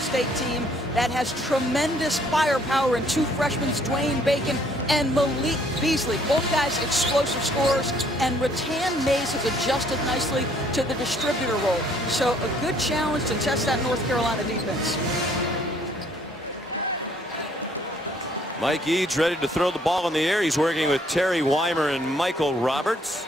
Florida State team that has tremendous firepower in two freshmen, Dwayne Bacon and Malik Beasley. Both guys explosive scorers, and Rattan Mays has adjusted nicely to the distributor role. So a good challenge to test that North Carolina defense. Mike Eads ready to throw the ball in the air. He's working with Terry Weimer and Michael Roberts.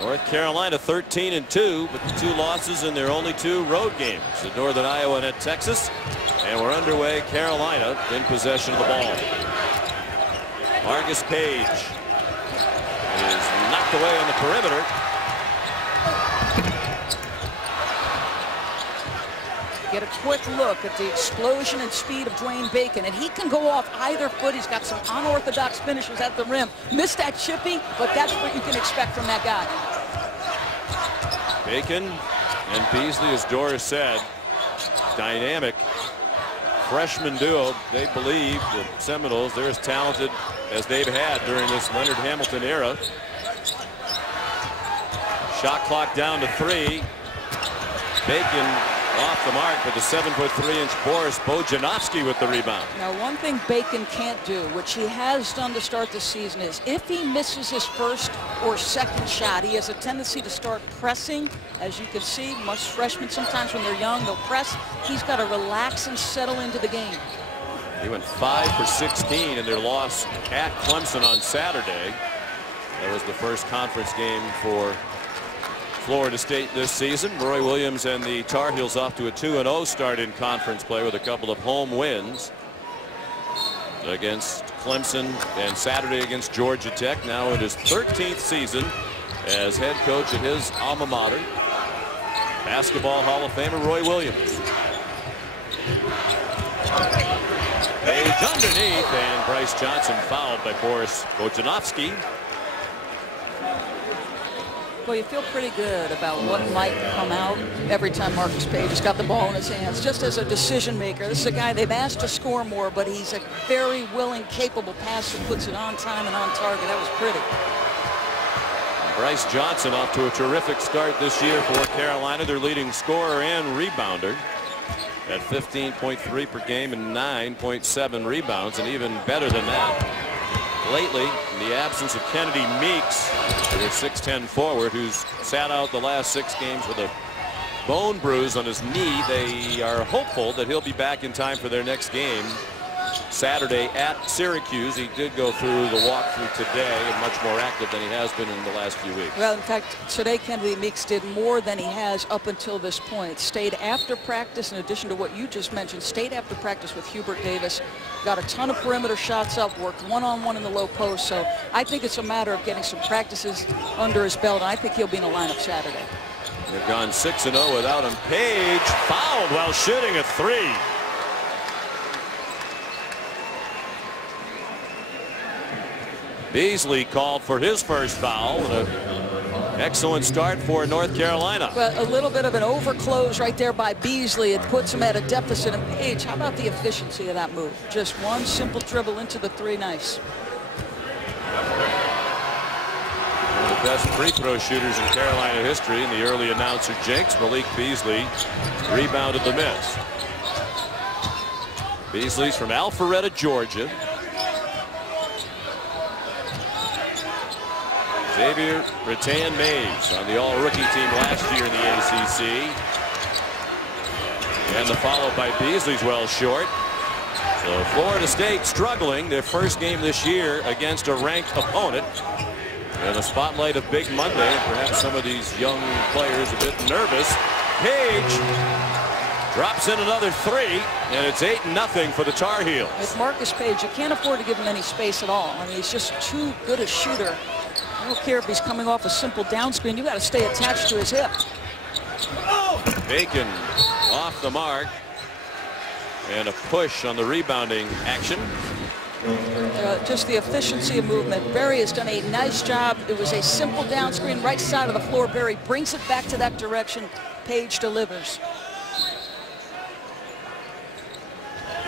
North Carolina 13-2, but the two losses in their only two road games at Northern Iowa and at Texas. And we're underway. Carolina in possession of the ball. Marcus Page is knocked away on the perimeter. Get a quick look at the explosion and speed of Dwayne Bacon, and he can go off either foot. He's got some unorthodox finishes at the rim. Missed that chippy, but that's what you can expect from that guy. Bacon and Beasley, as Doris said, dynamic freshman duo. They believe the Seminoles, they're as talented as they've had during this Leonard Hamilton era. Shot clock down to 3. Bacon off the mark, but the 7'3" Boris Bojanowski with the rebound. Now, one thing Bacon can't do, which he has done to start the season, is if he misses his first or second shot, he has a tendency to start pressing. As you can see, most freshmen, sometimes when they're young, they'll press. He's got to relax and settle into the game. He went 5 for 16 in their loss at Clemson on Saturday. That was the first conference game for Florida State this season. Roy Williams and the Tar Heels off to a 2-0 start in conference play with a couple of home wins against Clemson and Saturday against Georgia Tech. Now in his 13th season as head coach at his alma mater, Basketball Hall of Famer Roy Williams. Page underneath, and Bryce Johnson fouled by Boris Bojanowski. Well, you feel pretty good about what might come out every time Marcus Page has got the ball in his hands, just as a decision maker. This is a guy they've asked to score more, but he's a very willing, capable passer, puts it on time and on target. That was pretty. Bryce Johnson off to a terrific start this year for Carolina, their leading scorer and rebounder at 15.3 per game and 9.7 rebounds, and even better than that lately, in the absence of Kennedy Meeks, their 6'10" forward who's sat out the last 6 games with a bone bruise on his knee. They are hopeful that he'll be back in time for their next game Saturday at Syracuse. He did go through the walkthrough today and much more active than he has been in the last few weeks. Well, in fact, today Kennedy Meeks did more than he has up until this point. Stayed after practice, in addition to what you just mentioned, stayed after practice with Hubert Davis. Got a ton of perimeter shots up, worked one-on-one in the low post. So I think it's a matter of getting some practices under his belt, and I think he'll be in the lineup Saturday. They've gone 6-0 without him. Page fouled while shooting a 3. Beasley called for his first foul. An excellent start for North Carolina. Well, a little bit of an overclose right there by Beasley. It puts him at a deficit. And Page, how about the efficiency of that move? Just one simple dribble into the 3. Nice. One of the best free throw shooters in Carolina history, in the early announcer jinx, Malik Beasley rebounded the miss. Beasley's from Alpharetta, Georgia. Xavier Rattan Mays on the all-rookie team last year in the ACC. And the follow by Beasley's well short. So Florida State struggling their first game this year against a ranked opponent. In the spotlight of Big Monday, perhaps some of these young players a bit nervous. Page drops in another 3, and it's 8-0 for the Tar Heels. With Marcus Page, you can't afford to give him any space at all. I mean, he's just too good a shooter. I don't care if he's coming off a simple down screen. You got to stay attached to his hip. Bacon off the mark, and a push on the rebounding action. Just the efficiency of movement. Barry has done a nice job. It was a simple down screen, right side of the floor. Barry brings it back to that direction. Page delivers.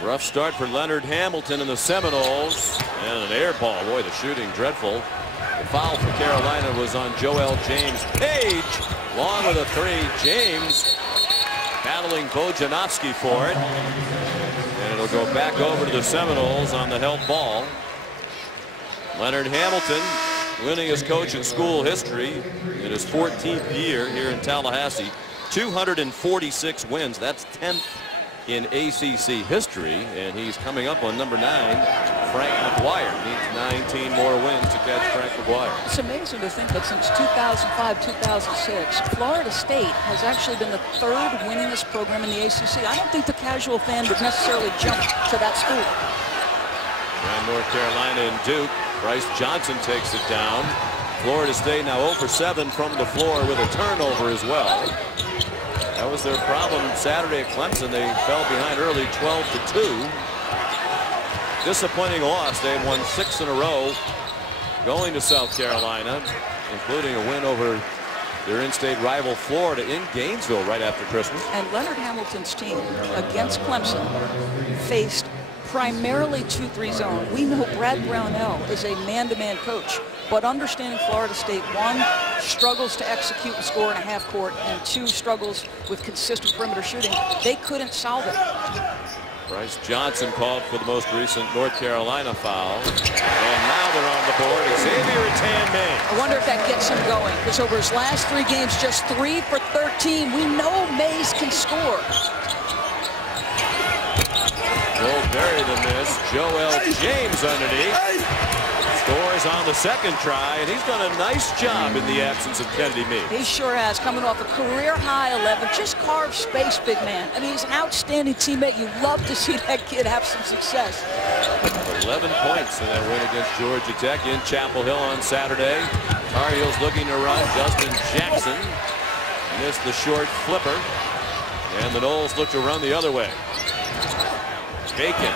Rough start for Leonard Hamilton and the Seminoles, and an air ball. Boy, the shooting dreadful. The foul for Carolina was on Joel James. Page, long with a 3. James battling Bojanowski for it. And it'll go back over to the Seminoles on the held ball. Leonard Hamilton winning his coach in school history in his 14th year here in Tallahassee. 246 wins. That's 10th in ACC history, and he's coming up on number 9, Frank McGuire. Needs 19 more wins to catch Frank McGuire. It's amazing to think that since 2005-2006, Florida State has actually been the 3rd winningest program in the ACC. I don't think the casual fan would necessarily jump to that school. And North Carolina and Duke. Bryce Johnson takes it down. Florida State now 0 for 7 from the floor with a turnover as well. That was their problem Saturday at Clemson. They fell behind early 12-2. Disappointing loss. They had won 6 in a row going to South Carolina, including a win over their in-state rival Florida in Gainesville right after Christmas. And Leonard Hamilton's team against Clemson faced primarily 2-3 zone. We know Brad Brownell is a man-to-man coach, but understanding Florida State, 1, struggles to execute and score in a half court, and 2, struggles with consistent perimeter shooting, they couldn't solve it. Bryce Johnson called for the most recent North Carolina foul. And now they're on the board. Xavier Tan-Mays. I wonder if that gets him going, because over his last 3 games, just 3 for 13. We know Mays can score. Joel buried the miss. Joel James underneath. Scores on the second try, and he's done a nice job in the absence of Kennedy Meeks. He sure has, coming off a career-high 11. Just carved space, big man. I mean, he's an outstanding teammate. You love to see that kid have some success. 11 points in that win against Georgia Tech in Chapel Hill on Saturday. Tar Heels looking to run. Justin Jackson missed the short flipper, and the Noles look to run the other way. Bacon.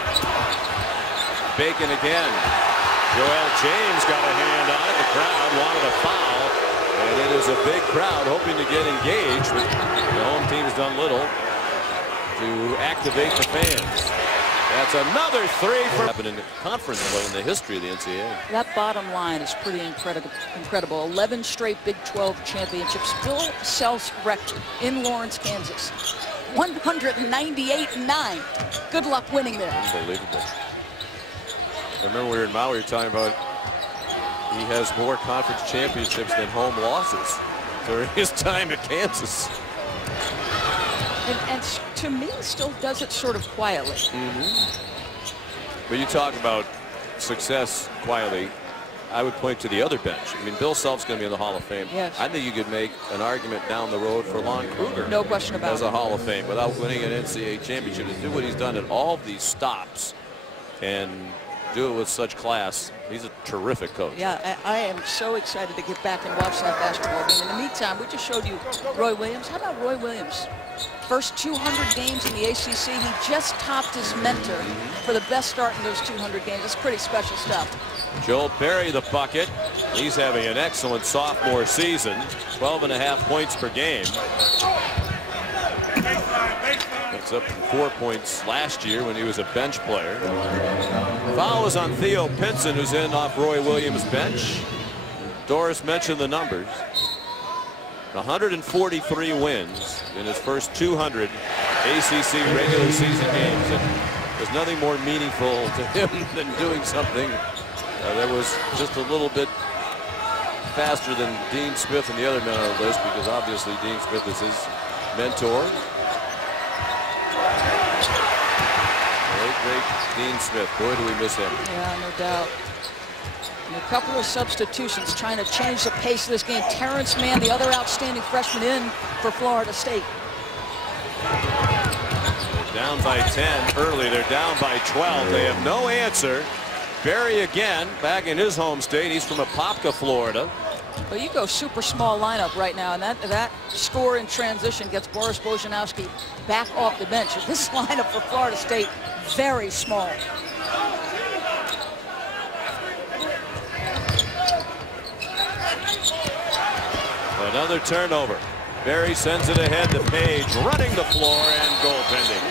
Bacon again. Joel James got a hand on it. The crowd wanted a foul, and it is a big crowd hoping to get engaged, but the home team has done little to activate the fans. That's another 3 for happened in the conference play in the history of the NCAA. That bottom line is pretty incredible. 11 straight Big 12 championships. Bill Self's record in Lawrence, Kansas. 198-9. Good luck winning there. Unbelievable. I remember we were in Maui, we were talking about he has more conference championships than home losses during his time at Kansas. And to me, still does it sort of quietly. But you talk about success quietly. I would point to the other bench. I mean, Bill Self's going to be in the Hall of Fame. Yes. I think you could make an argument down the road for Lon Kruger. No question about it. As a Hall of Fame without winning an NCAA championship. To do what he's done at all these stops and do it with such class. He's a terrific coach. Yeah, I am so excited to get back and watch that basketball game. In the meantime, we just showed you Roy Williams. How about Roy Williams? First 200 games in the ACC. He just topped his mentor for the best start in those 200 games. It's pretty special stuff. Joel Berry the bucket. He's having an excellent sophomore season. 12.5 points per game. It's up from 4 points last year when he was a bench player. Foul is on Theo Pinson, who's in off Roy Williams' bench. Doris mentioned the numbers. 143 wins in his first 200 ACC regular season games. And there's nothing more meaningful to him than doing something that was just a little bit faster than Dean Smith and the other men on the list, because obviously Dean Smith is his mentor. Great Dean Smith. Boy, do we miss him. Yeah, no doubt. And a couple of substitutions trying to change the pace of this game. Terrence Mann, the other outstanding freshman, in for Florida State. They're down by 10 early. They're down by 12. They have no answer. Berry again, back in his home state. He's from Apopka, Florida. Well, you go super small lineup right now, and that score in transition gets Boris Bojanowski back off the bench. This lineup for Florida State, very small. Another turnover. Berry sends it ahead to Page, running the floor and goaltending.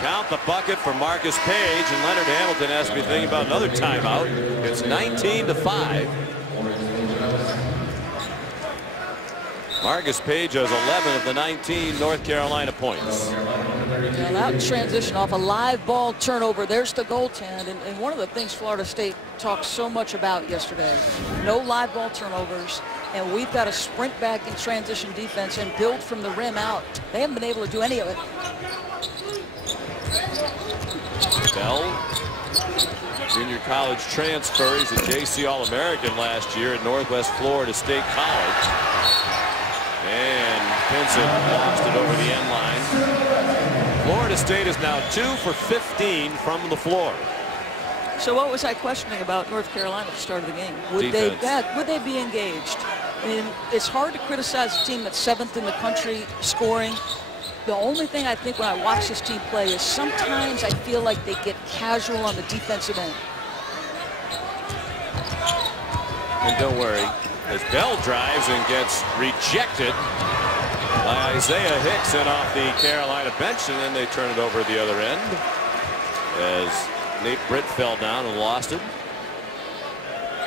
Count the bucket for Marcus Page, and Leonard Hamilton has to be thinking about another timeout. It's 19-5. Marcus Page has 11 of the 19 North Carolina points. Now out in transition off a live ball turnover. There's the goaltend. And one of the things Florida State talked so much about yesterday, no live ball turnovers. And we've got to sprint back in transition defense and build from the rim out. They haven't been able to do any of it. Bell, junior college transfer. He's a JC All-American last year at Northwest Florida State College. And Vincent lost it over the end line. Florida State is now 2 for 15 from the floor. So what was I questioning about North Carolina at the start of the game? Would they be engaged? And it's hard to criticize a team that's 7th in the country scoring. The only thing I think when I watch this team play is sometimes I feel like they get casual on the defensive end. And don't worry, as Bell drives and gets rejected by Isaiah Hicks in off the Carolina bench, and then they turn it over at the other end as Nate Britt fell down and lost it.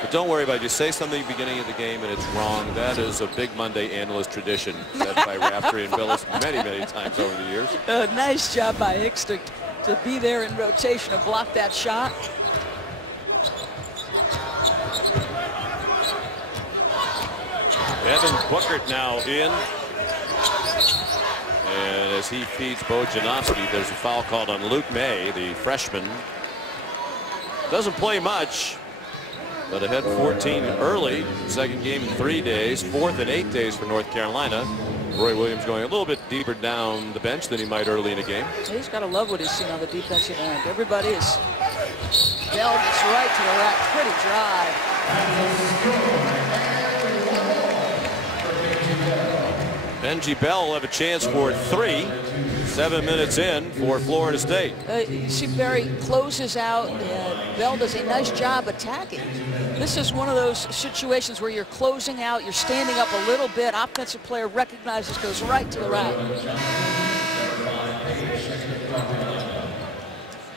But don't worry about it. You say something at the beginning of the game and it's wrong. That is a big Monday analyst tradition set by Raftery and Billis many, many times over the years. Nice job by Hicks to be there in rotation and block that shot. Evan Bookert now in. And as he feeds Bojanowski, there's a foul called on Luke May, the freshman. Doesn't play much, but ahead 14 early. Second game in 3 days. Fourth in 8 days for North Carolina. Roy Williams going a little bit deeper down the bench than he might early in the game. He's got to love what he's seen on the defensive end. Everybody is. Bell gets right to the rack. Pretty drive. Benji Bell will have a chance for 3. 7 minutes in for Florida State. You see Barry closes out and Bell does a nice job attacking. This is one of those situations where you're closing out, you're standing up a little bit, offensive player recognizes, goes right to the rack.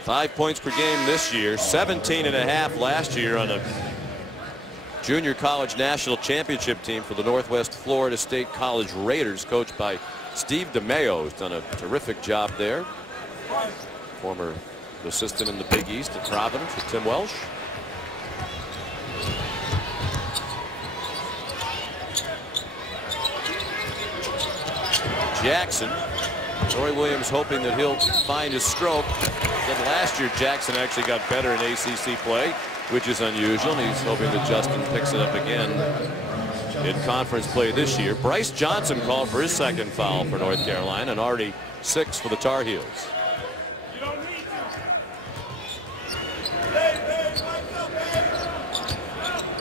5 points per game this year, 17.5 last year on a junior college national championship team for the Northwest Florida State College Raiders, coached by Steve DeMayo, has done a terrific job there. Former assistant in the Big East at Providence with Tim Welsh. Jackson. Roy Williams hoping that he'll find his stroke. Then last year Jackson actually got better in ACC play, which is unusual, and he's hoping that Justin picks it up again in conference play this year. Bryce Johnson called for his second foul for North Carolina, and already 6 for the Tar Heels.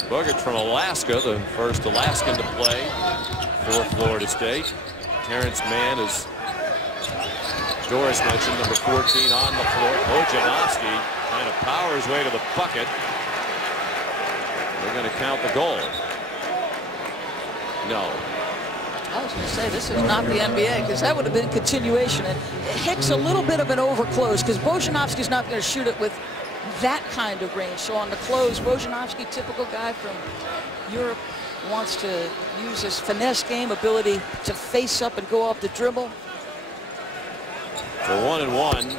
Boogert from Alaska, the first Alaskan to play for Florida State. Terrence Mann, as Doris mentioned, number 14 on the floor. Bojanowski trying to power his way to the bucket. They're going to count the goal. No. I was going to say, this is not the NBA, because that would have been continuation. And Hicks a little bit of an overclose, because Bojanowski's not going to shoot it with that kind of range. So on the close, Bojanowski, typical guy from Europe, wants to use his finesse game, ability to face up and go off the dribble. For 1-1,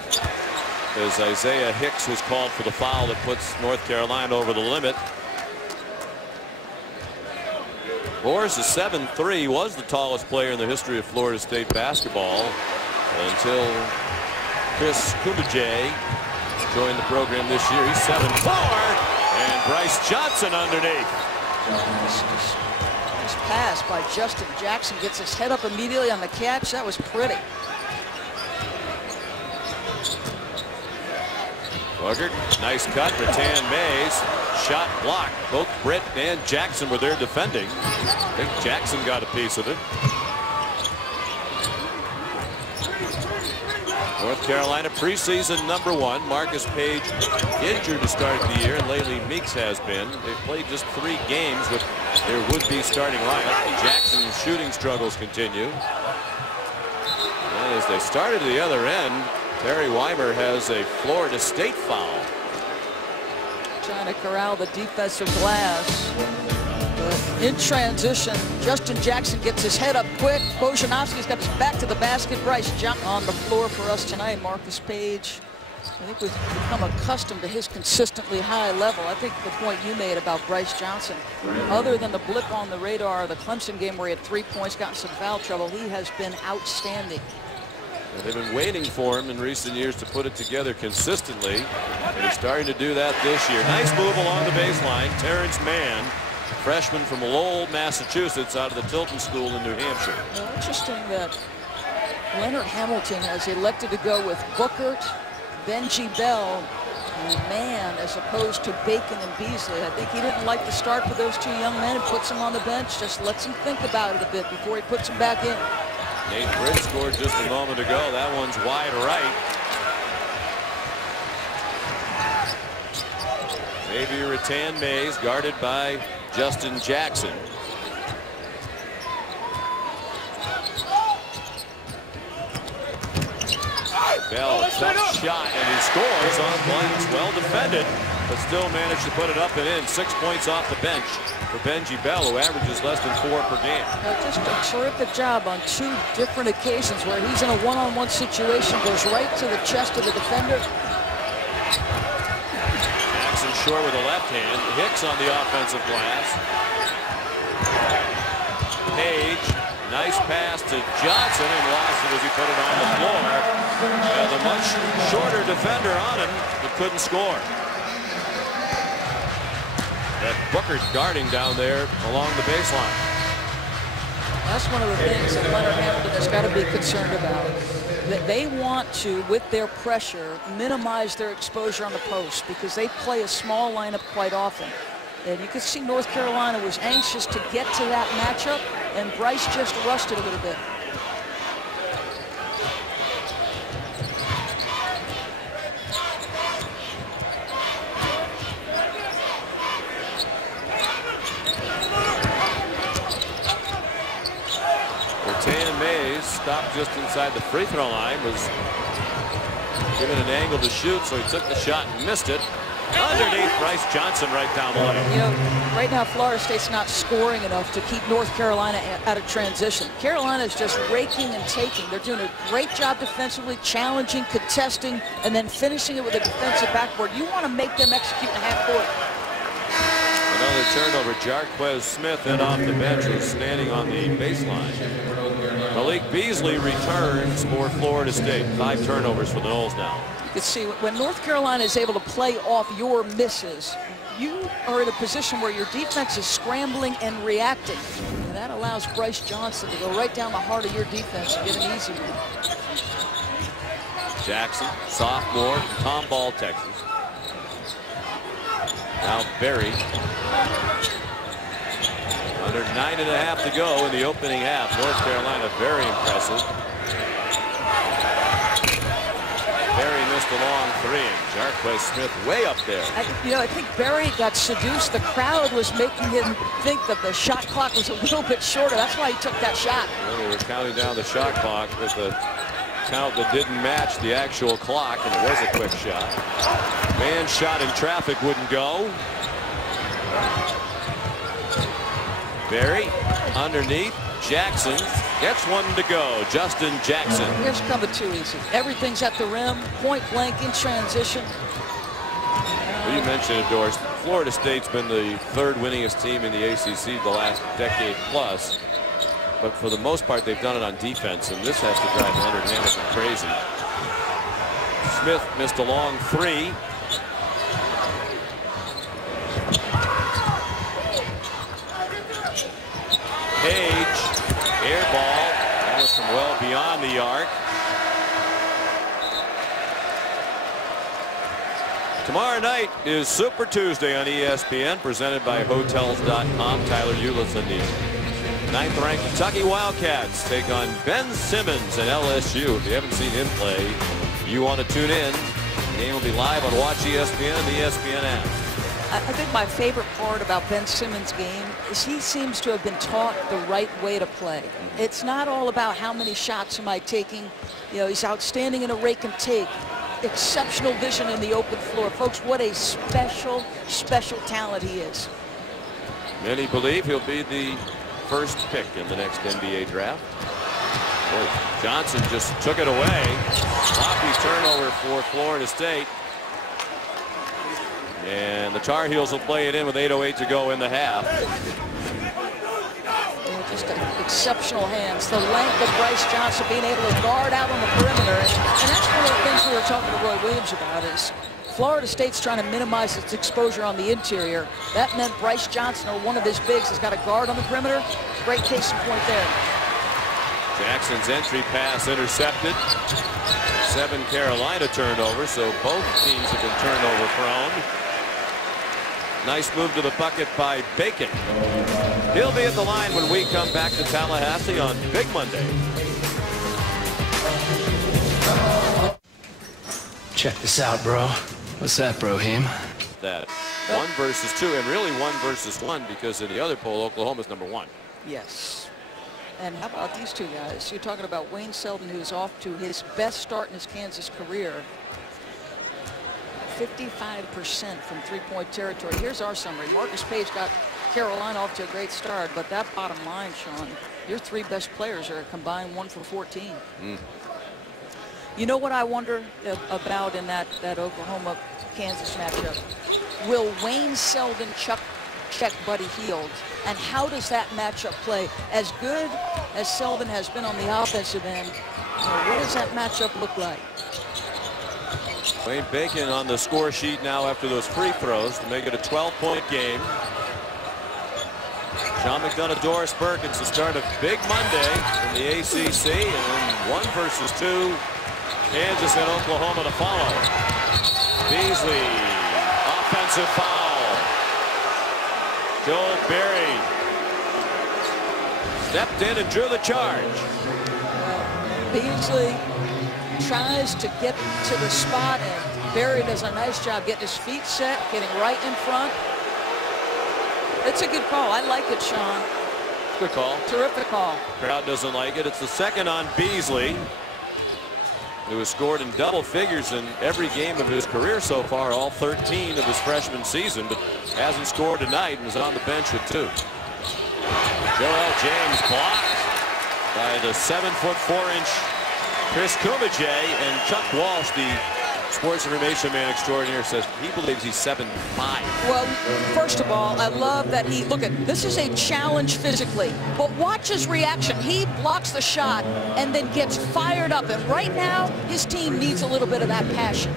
as Isaiah Hicks was called for the foul that puts North Carolina over the limit. Boris, a 7'3", was the tallest player in the history of Florida State basketball until Chris Kumajay joined the program this year. He's 7'4", and Bryce Johnson underneath. This pass by Justin Jackson gets his head up immediately on the catch. That was pretty. Boogert, nice cut. Rattan Mays, shot blocked. Both Britt and Jackson were there defending. I think Jackson got a piece of it. North Carolina preseason #1. Marcus Page injured to start the year, and Laylee Meeks has been. They've played just 3 games with their would-be starting lineup. Jackson's shooting struggles continue. And as they started at the other end, Terry Weimer has a Florida State foul. Trying to corral the defensive glass. In transition, Justin Jackson gets his head up quick. Bojanowski's got his back to the basket. Bryce Johnson on the floor for us tonight. Marcus Page, I think we've become accustomed to his consistently high level. I think the point you made about Bryce Johnson, other than the blip on the radar, the Clemson game where he had 3 points, got in some foul trouble, he has been outstanding. And they've been waiting for him in recent years to put it together consistently, and he's starting to do that this year. Nice move along the baseline. Terrence Mann, freshman from Lowell, Massachusetts, out of the Tilton School in New Hampshire. Well, interesting that Leonard Hamilton has elected to go with Bookert, Benji Bell, and Mann as opposed to Bacon and Beasley. I think he didn't like the start for those two young men and puts them on the bench. Just lets them think about it a bit before he puts them back in. Nate Britt scored just a moment ago. That one's wide right. Xavier Rattan-Mays guarded by Justin Jackson. Bell, tough shot, and he scores on glass. Well defended, but still managed to put it up and in. 6 points off the bench for Benji Bell, who averages less than 4 per game. Just a terrific job on 2 different occasions where he's in a one-on-one situation, goes right to the chest of the defender. Jackson short with a left hand. Hicks on the offensive glass. Page, nice pass to Johnson, and lost it as he put it on the floor. The much shorter defender on him, but couldn't score. That Booker guarding down there along the baseline. That's one of the things that Leonard Hamilton has got to be concerned about. That they want to, with their pressure, minimize their exposure on the post because they play a small lineup quite often. And you could see North Carolina was anxious to get to that matchup, and Bryce just rushed it a little bit. Rattan-Mays stopped just inside the free throw line, was given an angle to shoot, so he took the shot and missed it. Underneath, Bryce Johnson right down the lane. You know, right now Florida State's not scoring enough to keep North Carolina out of transition. Carolina's just raking and taking. They're doing a great job defensively, challenging, contesting, and then finishing it with a defensive backboard. You want to make them execute in the half court. Another turnover. Jarquez Smith in off the bench was standing on the baseline. Malik Beasley returns for Florida State. 5 turnovers for the Noles now. You can see when North Carolina is able to play off your misses, you are in a position where your defense is scrambling and reacting. And that allows Bryce Johnson to go right down the heart of your defense and get an easy one. Jackson, sophomore, Tomball, Texas. Now Berry. Under 9.5 to go in the opening half. North Carolina very impressive. Berry missed a long 3, and Jarquez Smith way up there. I think Berry got seduced. The crowd was making him think that the shot clock was a little bit shorter. That's why he took that shot. Well, they were counting down the shot clock with a count that didn't match the actual clock, and it was a quick shot. Man shot in traffic wouldn't go. Berry underneath. Jackson gets one to go. Justin Jackson. Here's coming too easy. Everything's at the rim, point blank in transition. Well, you mentioned it, Doris. Florida State's been the 3rd winningest team in the ACC the last decade plus. But for the most part, they've done it on defense, and this has to drive Leonard Hamilton crazy. Smith missed a long 3. Page, air ball. That was from well beyond the arc. Tomorrow night is Super Tuesday on ESPN, presented by Hotels.com. Tyler Ulis and the 9th-ranked Kentucky Wildcats take on Ben Simmons and LSU. If you haven't seen him play, you want to tune in. The game will be live on Watch ESPN and the ESPN app. I think my favorite part about Ben Simmons' game is he seems to have been taught the right way to play. It's not all about how many shots am I taking. You know, he's outstanding in a rake and take. Exceptional vision in the open floor. Folks, what a special, special talent he is. Many believe he'll be the first pick in the next NBA draft. Boy, Johnson just took it away. Sloppy turnover for Florida State. And the Tar Heels will play it in with 8:08 to go in the half. Just exceptional hands. The length of Bryce Johnson being able to guard out on the perimeter. And that's one of the things we were talking to Roy Williams about is Florida State's trying to minimize its exposure on the interior. That meant Bryce Johnson or one of his bigs has got a guard on the perimeter. Great case in point there. Jackson's entry pass intercepted. 7 Carolina turnovers, so both teams have been turnover prone. Nice move to the bucket by Bacon. He'll be at the line when we come back to Tallahassee on Big Monday. Check this out, bro. What's that, Brohim? That 1 versus 2, and really 1 versus 1, because in the other poll, Oklahoma's number 1. Yes. And how about these two guys? You're talking about Wayne Selden, who's off to his best start in his Kansas career. 55% from three-point territory. Here's our summary. Marcus Page got Carolina off to a great start, but that bottom line, Sean, your 3 best players are combined 1 for 14. You know what I wonder about in that Oklahoma-Kansas matchup? Will Wayne Selden check Buddy Hield, and how does that matchup play? As good as Selden has been on the offensive end, what does that matchup look like? Wayne Bacon on the score sheet now after those free throws to make it a 12-point game. Sean McDonough, Doris Perkins to start a big Monday in the ACC, and 1 versus 2. Kansas and Oklahoma to follow. Beasley, offensive foul. Joel Berry stepped in and drew the charge. Beasley tries to get to the spot, and Berry does a nice job getting his feet set, getting right in front. It's a good call. I like it, Sean. Good call. Terrific call. Crowd doesn't like it. It's the second on Beasley, who has scored in double figures in every game of his career so far, all 13 of his freshman season, but hasn't scored tonight and is on the bench with 2. Joel James blocked by the 7'4" Chris Kumajay, and Chuck Walsh, the sports information man extraordinaire, says he believes he's 7'5". Well, first of all, I love that this is a challenge physically, but watch his reaction. He blocks the shot and then gets fired up, and right now his team needs a little bit of that passion.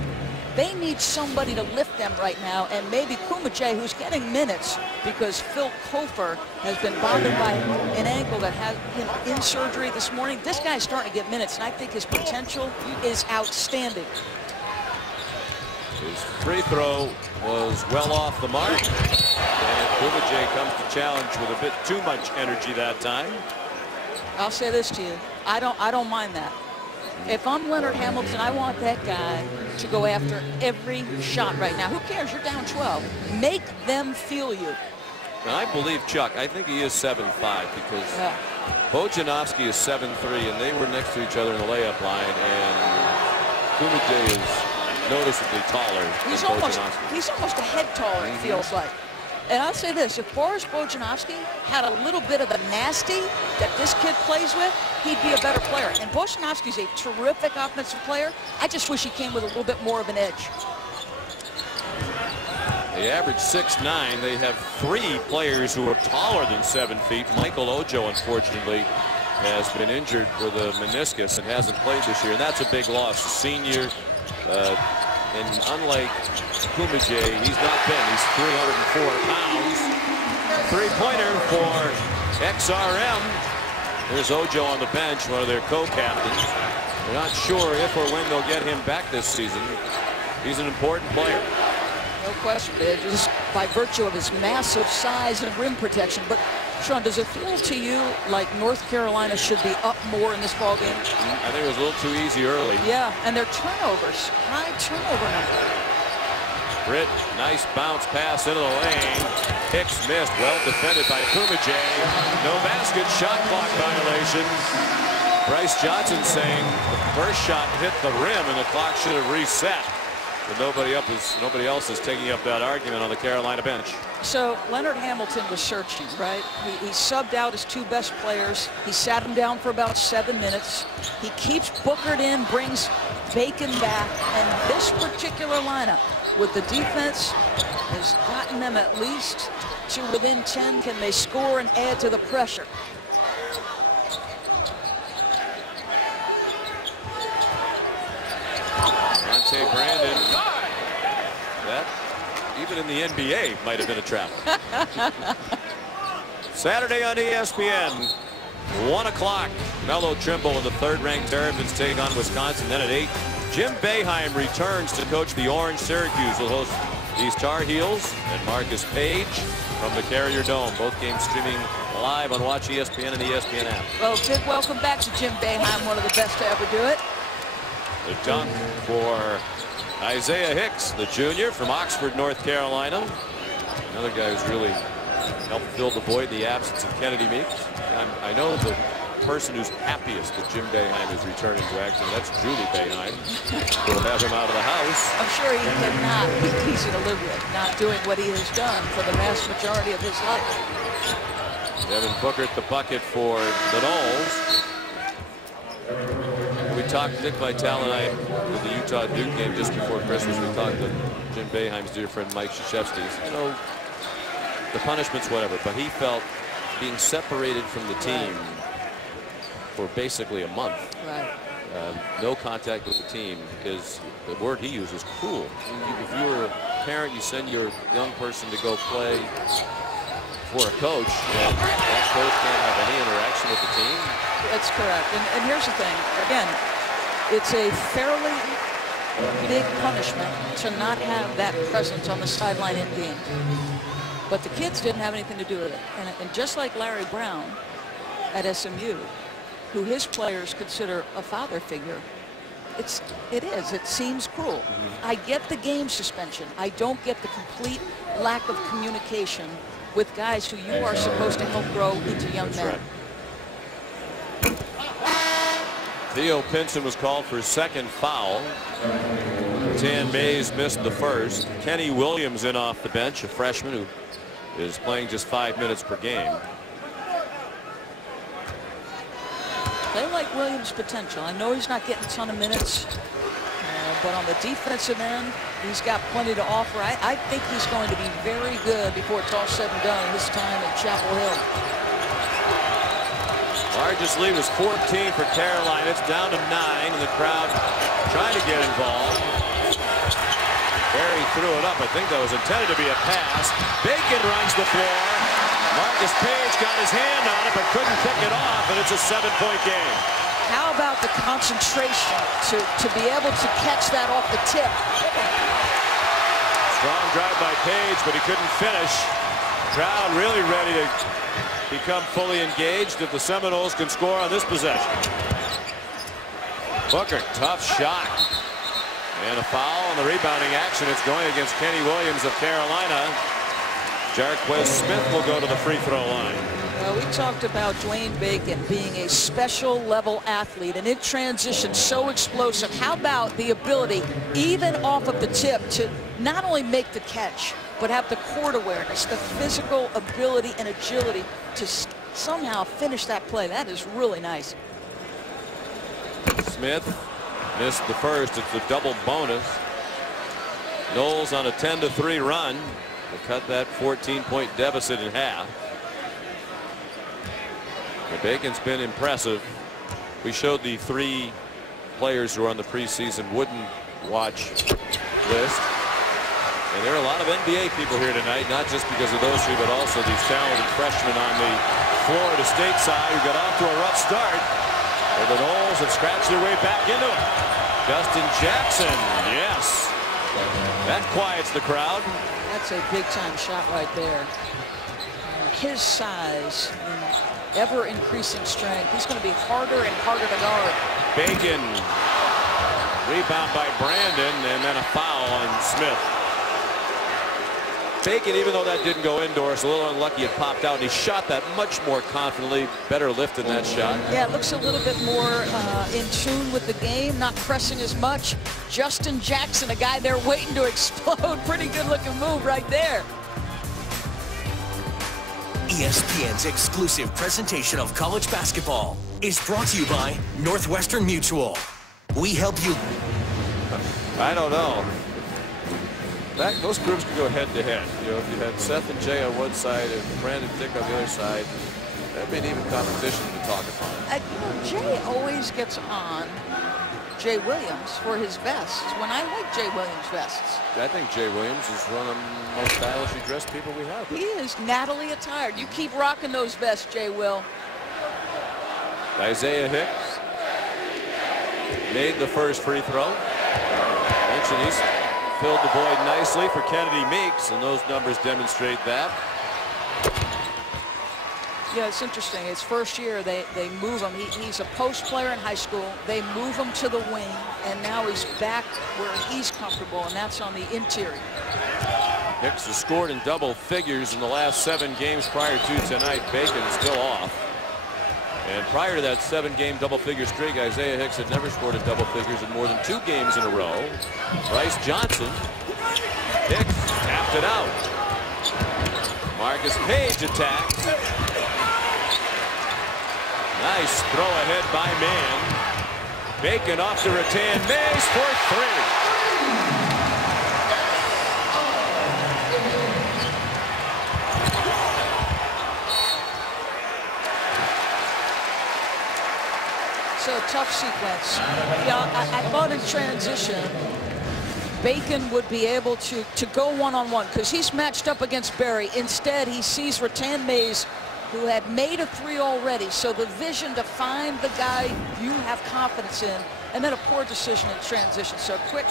They need somebody to lift them right now, and maybe Kumajay, who's getting minutes because Phil Kofer has been bothered by an ankle that has him in surgery this morning. This guy's starting to get minutes, and I think his potential is outstanding. His free throw was well off the mark, and Kumajay comes to challenge with a bit too much energy that time. I'll say this to you. I don't mind that. If I'm Leonard Hamilton, I want that guy to go after every shot right now. Who cares? You're down 12. Make them feel you. And I believe Chuck. I think he is 7'5", because Bojanovsky is 7'3", and they were next to each other in the layup line, and Kumajay is noticeably taller than Bojanovsky. He's almost a head taller, it feels like. And I'll say this, if Boris Bojanovsky had a little bit of the nasty that this kid plays with, he'd be a better player. And Bojanovsky's a terrific offensive player. I just wish he came with a little bit more of an edge. They average 6'9". They have 3 players who are taller than 7 feet. Michael Ojo, unfortunately, has been injured with a meniscus and hasn't played this year. And that's a big loss. Senior, and unlike Kumajay, he's not been. He's 304 pounds. 3-pointer for XRM. There's Ojo on the bench, one of their co-captains. They're not sure if or when they'll get him back this season. He's an important player. No question, just by virtue of his massive size and rim protection. But Sean, does it feel to you like North Carolina should be up more in this ball game? I think it was a little too easy early. Yeah, and their turnovers, high turnover number. Britt, nice bounce pass into the lane. Hicks missed, well defended by Kumajay. No basket, shot clock violation. Bryce Johnson saying the first shot hit the rim and the clock should have reset. But nobody else is taking up that argument on the Carolina bench. So Leonard Hamilton was searching, right? He subbed out his 2 best players. He sat him down for about 7 minutes. He keeps Booker in, brings Bacon back, and this particular lineup with the defense has gotten them at least to within 10. Can they score and add to the pressure? Monte Brandon, that even in the NBA might have been a trap. Saturday on ESPN, 1 o'clock. Melo Trimble and the 3rd-ranked Terrapins take on Wisconsin. Then at 8, Jim Boeheim returns to coach the Orange. Syracuse will host these Tar Heels, and Marcus Page from the Carrier Dome. Both games streaming live on Watch ESPN and the ESPN app. Well, big welcome back to Jim Boeheim, one of the best to ever do it. The dunk for Isaiah Hicks, the junior from Oxford, North Carolina. Another guy who's really helped fill the void in the absence of Kennedy Meeks. I know the person who's happiest that Jim Boeheim is returning to action. That's Julie Boeheim. We'll have him out of the house. I'm sure he cannot be easy to live with, not doing what he has done for the vast majority of his life. Devin Booker at the bucket for the Noles. We talked, Dick Vitale and I, with the Utah-Duke game just before Christmas. We talked to Jim Boeheim's dear friend Mike Krzyzewski. You know, the punishments, whatever, but he felt being separated from the team for basically a month. Right. No contact with the team, because the word he used was cruel. If you were a parent, you send your young person to go play for a coach, and that coach can't have any interaction with the team. That's correct. And here's the thing. Again, it's a fairly big punishment to not have that presence on the sideline in game. But the kids didn't have anything to do with it. And just like Larry Brown at SMU, who his players consider a father figure, it seems cruel. I get the game suspension. I don't get the complete lack of communication with guys who you are supposed to help grow into young men. Right. Theo Pinson was called for his 2nd foul. Dan Mays missed the 1st. Kenny Williams in off the bench, a freshman who is playing just 5 minutes per game. They like Williams' potential. I know he's not getting a ton of minutes, but on the defensive end, he's got plenty to offer. I think he's going to be very good before it's all said and done this time at Chapel Hill. Largest lead was 14 for Carolina. It's down to 9, and the crowd trying to get involved. Barry threw it up. I think that was intended to be a pass. Bacon runs the floor. Marcus Page got his hand on it, but couldn't pick it off, and it's a 7-point game. How about the concentration to be able to catch that off the tip? Strong drive by Page, but he couldn't finish. Crowd really ready to become fully engaged if the Seminoles can score on this possession. Booker, tough shot. And a foul on the rebounding action. It's going against Kenny Williams of Carolina. Jarquez Smith will go to the free throw line. Well, we talked about Dwayne Bacon being a special level athlete, and in transition so explosive. How about the ability, even off of the tip, to not only make the catch, but have the court awareness, the physical ability and agility to somehow finish that play. That is really nice. Smith missed the first. It's a double bonus. Noles on a 10-3 run to cut that 14-point deficit in half. But Bacon's been impressive. We showed the 3 players who are on the preseason wouldn't watch list. And there are a lot of NBA people here tonight, not just because of those 3, but also these talented freshmen on the Florida State side who got off to a rough start. And the Noles have scratched their way back into it. Justin Jackson, yes. That quiets the crowd. That's a big-time shot right there. His size and ever-increasing strength, he's going to be harder and harder to guard. Bacon, rebound by Brandon, and then a foul on Smith. Bacon, even though that didn't go indoors, a little unlucky it popped out, and he shot that much more confidently. Better lift in that shot. Yeah, it looks a little bit more in tune with the game, not pressing as much. Justin Jackson, a guy there waiting to explode. Pretty good looking move right there. ESPN's exclusive presentation of college basketball is brought to you by Northwestern Mutual. We help you. I don't know. Those groups could go head to head. You know, if you had Seth and Jay on one side and Brandon Dick on the other side, that'd be an even competition to talk about. You know, Jay always gets on Jay Williams for his vests when I like Jay Williams vests. I think Jay Williams is one of the most stylishly dressed people we have. He is Natalie attired. You keep rocking those vests, Jay Will. Isaiah Hicks made the first free throw. Mentioned he's filled the void nicely for Kennedy Meeks, and those numbers demonstrate that. Yeah, it's interesting. His first year, they move him. He's a post player in high school. They move him to the wing, and now he's back where he's comfortable, and that's on the interior. Hicks has scored in double figures in the last 7 games prior to tonight. Bacon still off. And prior to that 7-game double-figure streak, Isaiah Hicks had never scored in double figures in more than 2 games in a row. Bryce Johnson. Hicks tapped it out. Marcus Page attacks. Nice throw ahead by Mann. Bacon off to Rattan Mays for 3. So tough sequence. Yeah, I thought in transition, Bacon would be able to go one-on-one because he's matched up against Berry. Instead, he sees Rattan Mays, who had made a 3 already. So the vision to find the guy you have confidence in, and then a poor decision in transition. So quick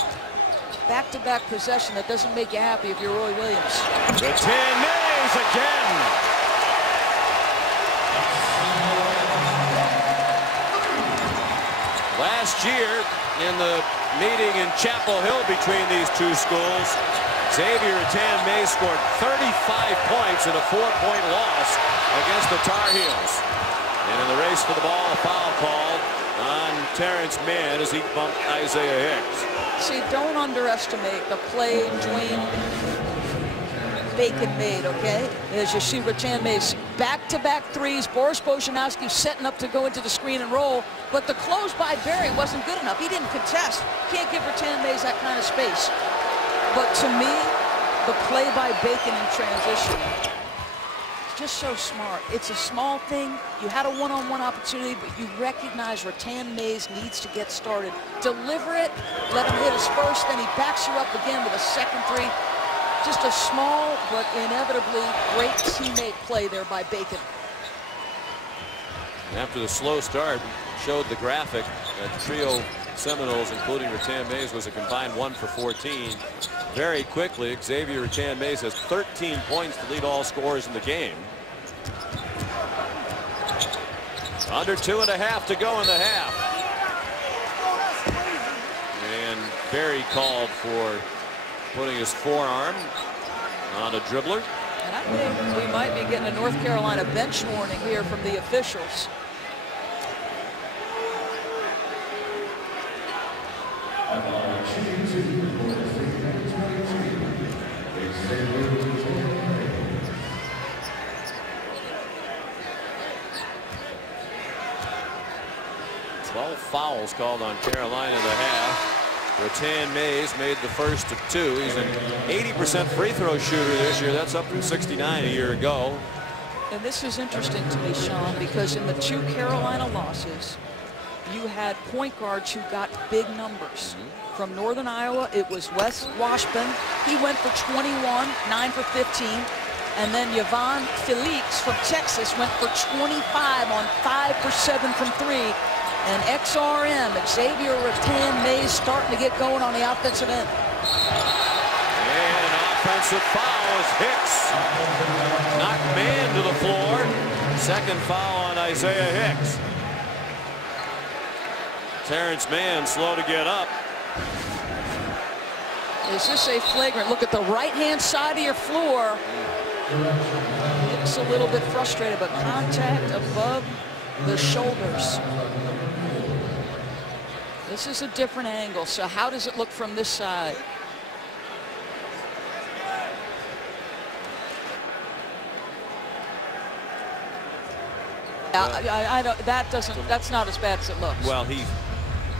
back-to-back possession that doesn't make you happy if you're Roy Williams. Rattan Mays again. Last year in the meeting in Chapel Hill between these two schools, Xavier Rattan Mays scored 35 points in a 4-point loss against the Tar Heels. And in the race for the ball, a foul called on Terrence Mann as he bumped Isaiah Hicks. See, don't underestimate the play Dwayne Bacon made, okay? As you see Rattan Mays back-to-back 3s. Boris Bojanowski setting up to go into the screen and roll, but the close by Berry wasn't good enough. He didn't contest. Can't give Rattan Mays that kind of space. But to me, the play by Bacon in transition, just so smart. It's a small thing. You had a one-on-one opportunity, but you recognize Rattan Mays needs to get started. Deliver it, let him hit his first, then he backs you up again with a second 3. Just a small but inevitably great teammate play there by Bacon. After the slow start, showed the graphic that the trio Seminoles, including Rattan Mays, was a combined 1 for 14. Very quickly, Xavier Rattan Mays has 13 points to lead all scorers in the game. Under 2.5 to go in the half. And Berry called for putting his forearm on a dribbler. And I think we might be getting a North Carolina bench warning here from the officials. Fouls called on Carolina in the half. Rattan Mays made the first of 2. He's an 80% free throw shooter this year. That's up from 69 a year ago. And this is interesting to me, Sean, because in the 2 Carolina losses, you had point guards who got big numbers. From Northern Iowa, it was Wes Washburn. He went for 21, 9 for 15. And then Yvonne Felix from Texas went for 25 on 5 for 7 from 3. And XRM, Xavier Rattan Mays starting to get going on the offensive end. And an offensive foul as Hicks knocked Mann to the floor. Second foul on Isaiah Hicks. Terrence Mann slow to get up. Is this a flagrant? Look at the right-hand side of your floor. It's a little bit frustrated, but contact above the shoulders. This is a different angle, so how does it look from this side? I don't, that's not as bad as it looks. Well, he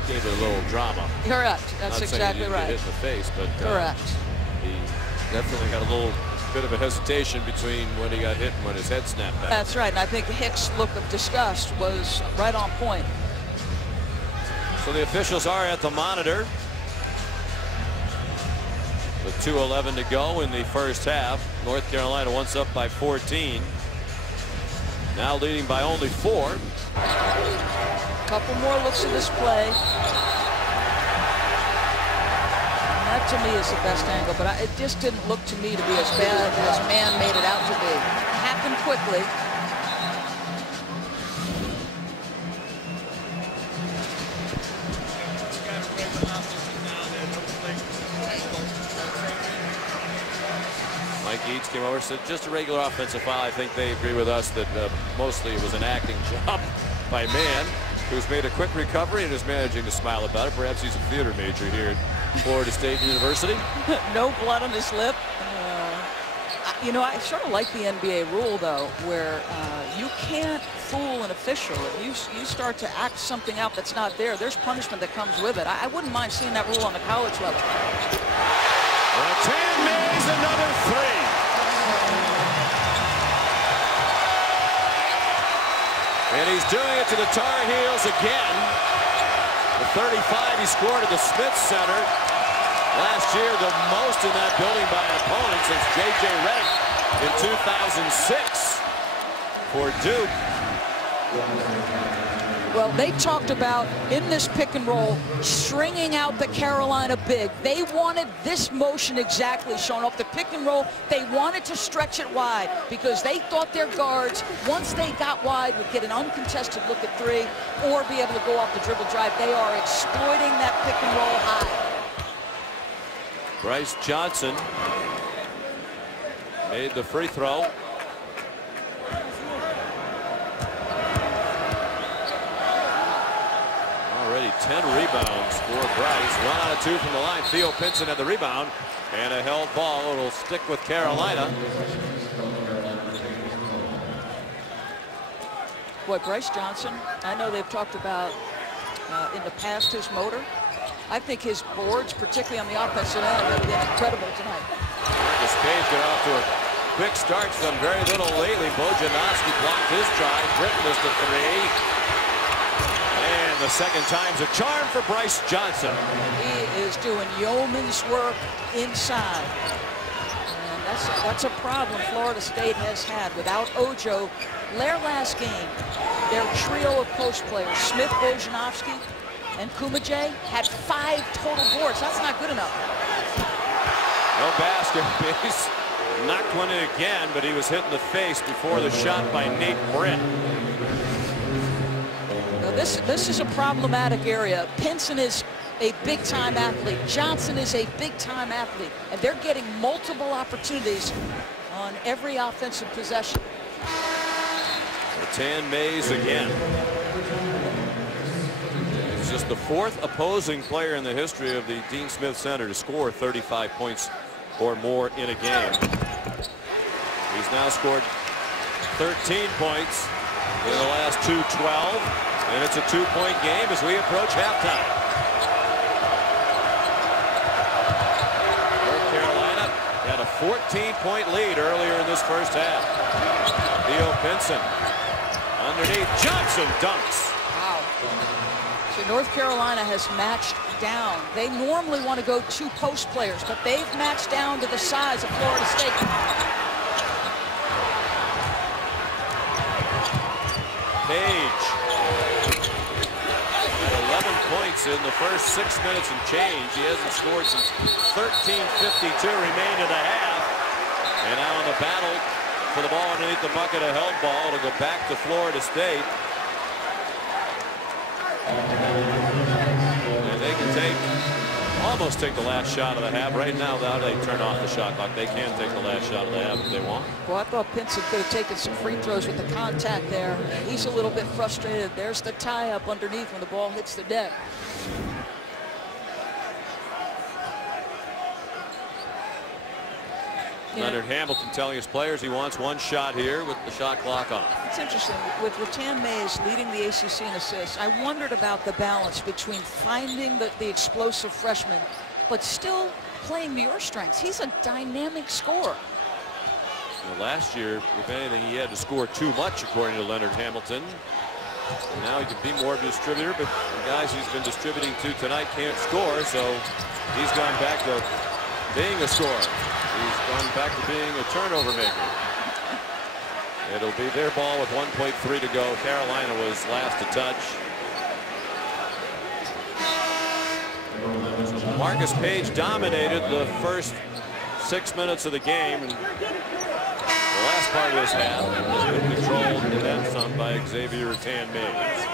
gave it a little drama. Correct. That's exactly right. Hit in the face, but correct. He definitely got a little bit of a hesitation between when he got hit and when his head snapped back. That's right, and I think Hicks' look of disgust was right on point. So the officials are at the monitor. With 2:11 to go in the first half. North Carolina once up by 14. Now leading by only 4. A couple more looks at this play. And that to me is the best angle, but it just didn't look to me to be as bad as man made it out to be. It happened quickly. Mike Eads came over and said just a regular offensive foul. I think they agree with us that mostly it was an acting job by man, who's made a quick recovery and is managing to smile about it. Perhaps he's a theater major here at Florida State University. No blood on his lip. You know, I sort of like the NBA rule, though, where you can't fool an official. If you start to act something out that's not there, there's punishment that comes with it. I wouldn't mind seeing that rule on the college level. Tan Mays, another 3. And he's doing it to the Tar Heels again. The 35 he scored at the Smith Center last year, the most in that building by an opponent since J.J. Redick in 2006 for Duke. Well, they talked about, in this pick and roll, stringing out the Carolina big. They wanted this motion exactly shown off the pick and roll. They wanted to stretch it wide because they thought their guards, once they got wide, would get an uncontested look at 3 or be able to go off the dribble drive. They are exploiting that pick and roll high. Bryce Johnson made the free throw. Already 10 rebounds for Bryce. 1 out of 2 from the line. Theo Pinson had the rebound and a held ball. It'll stick with Carolina. Boy, Bryce Johnson, I know they've talked about in the past his motor. I think his boards, particularly on the offensive end, have been incredible tonight. Marcus Page got off to a quick start. He's done very little lately. Bojanowski blocked his drive. Britton missed a 3. And the second time's a charm for Bryce Johnson. He is doing yeoman's work inside. And that's a problem Florida State has had without Ojo. Their last game, their trio of post players, Smith, Bojanowski, and Kumajay, had 5 total boards. That's not good enough. No basket. He's knocked one in again, but he was hit in the face before the shot by Nate Britt. Now this is a problematic area. Pinson is a big-time athlete. Johnson is a big-time athlete. And they're getting multiple opportunities on every offensive possession. Tan Mays again. He's just the 4th opposing player in the history of the Dean Smith Center to score 35 points or more in a game. He's now scored 13 points in the last 2-12, and it's a 2-point game as we approach halftime. North Carolina had a 14-point lead earlier in this first half. Theo Pinson underneath. Johnson dunks. Wow. So North Carolina has matched down. They normally want to go 2 post players, but they've matched down to the size of Florida State. Page. 11 points in the first 6 minutes and change. He hasn't scored since 13:52 remained in the half. And now in the battle for the ball underneath the bucket, a held ball to go back to Florida State. And they can take almost take the last shot of the half. Right now, they turn off the shot clock. They can take the last shot of the half if they want. Well, I thought Pinson could have taken some free throws with the contact there. He's a little bit frustrated. There's the tie up underneath when the ball hits the deck. Leonard Hamilton telling his players he wants one shot here with the shot clock off. It's interesting. With Rattan Mays leading the ACC in assists, I wondered about the balance between finding the explosive freshman, but still playing to your strengths. He's a dynamic scorer. Well, last year, if anything, he had to score too much, according to Leonard Hamilton. And now he can be more of a distributor, but the guys he's been distributing to tonight can't score, so he's gone back to being a scorer. He's gone back to being a turnover maker. It'll be their ball with 1.3 to go. Carolina was last to touch. So Marcus Page dominated the first 6 minutes of the game, and the last part of this half has been controlled and then some by Xavier Rattan Mays.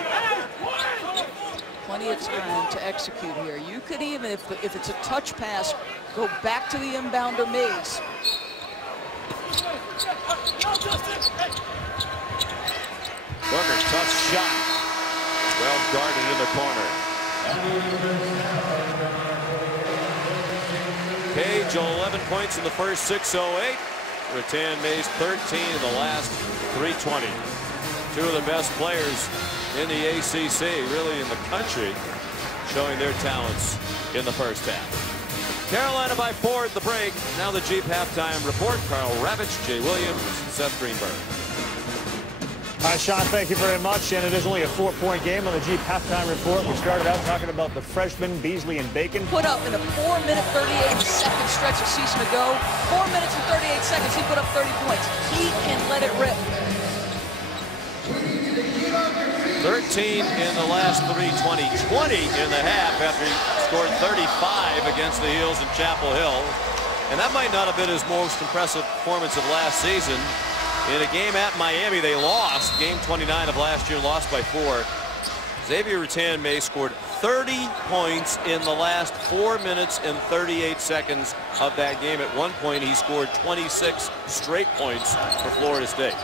Plenty of time to execute here. You could even, if it's a touch pass, go back to the inbounder Mays. Booker, tough shot. Well guarded in the corner. Page 11 points in the first 6:08. Rattan Mays 13 in the last 3:20. Two of the best players in the ACC, really in the country, showing their talents in the first half. Carolina by 4 at the break. Now the Jeep halftime report. Carl Ravitch, Jay Williams, Seth Greenberg. Hi, Sean, thank you very much. And it is only a 4-point game on the Jeep halftime report. We started out talking about the freshmen, Beasley and Bacon. Put up in a 4-minute 38-second stretch a season ago. 4 minutes and 38 seconds, he put up 30 points. He can let it rip. 13 in the last 3:20, 20 in the half after he scored 35 against the Heels in Chapel Hill. And that might not have been his most impressive performance of last season. In a game at Miami, they lost. Game 29 of last year, lost by 4. Xavier Rattan Mays scored 30 points in the last 4 minutes and 38 seconds of that game. At one point, he scored 26 straight points for Florida State.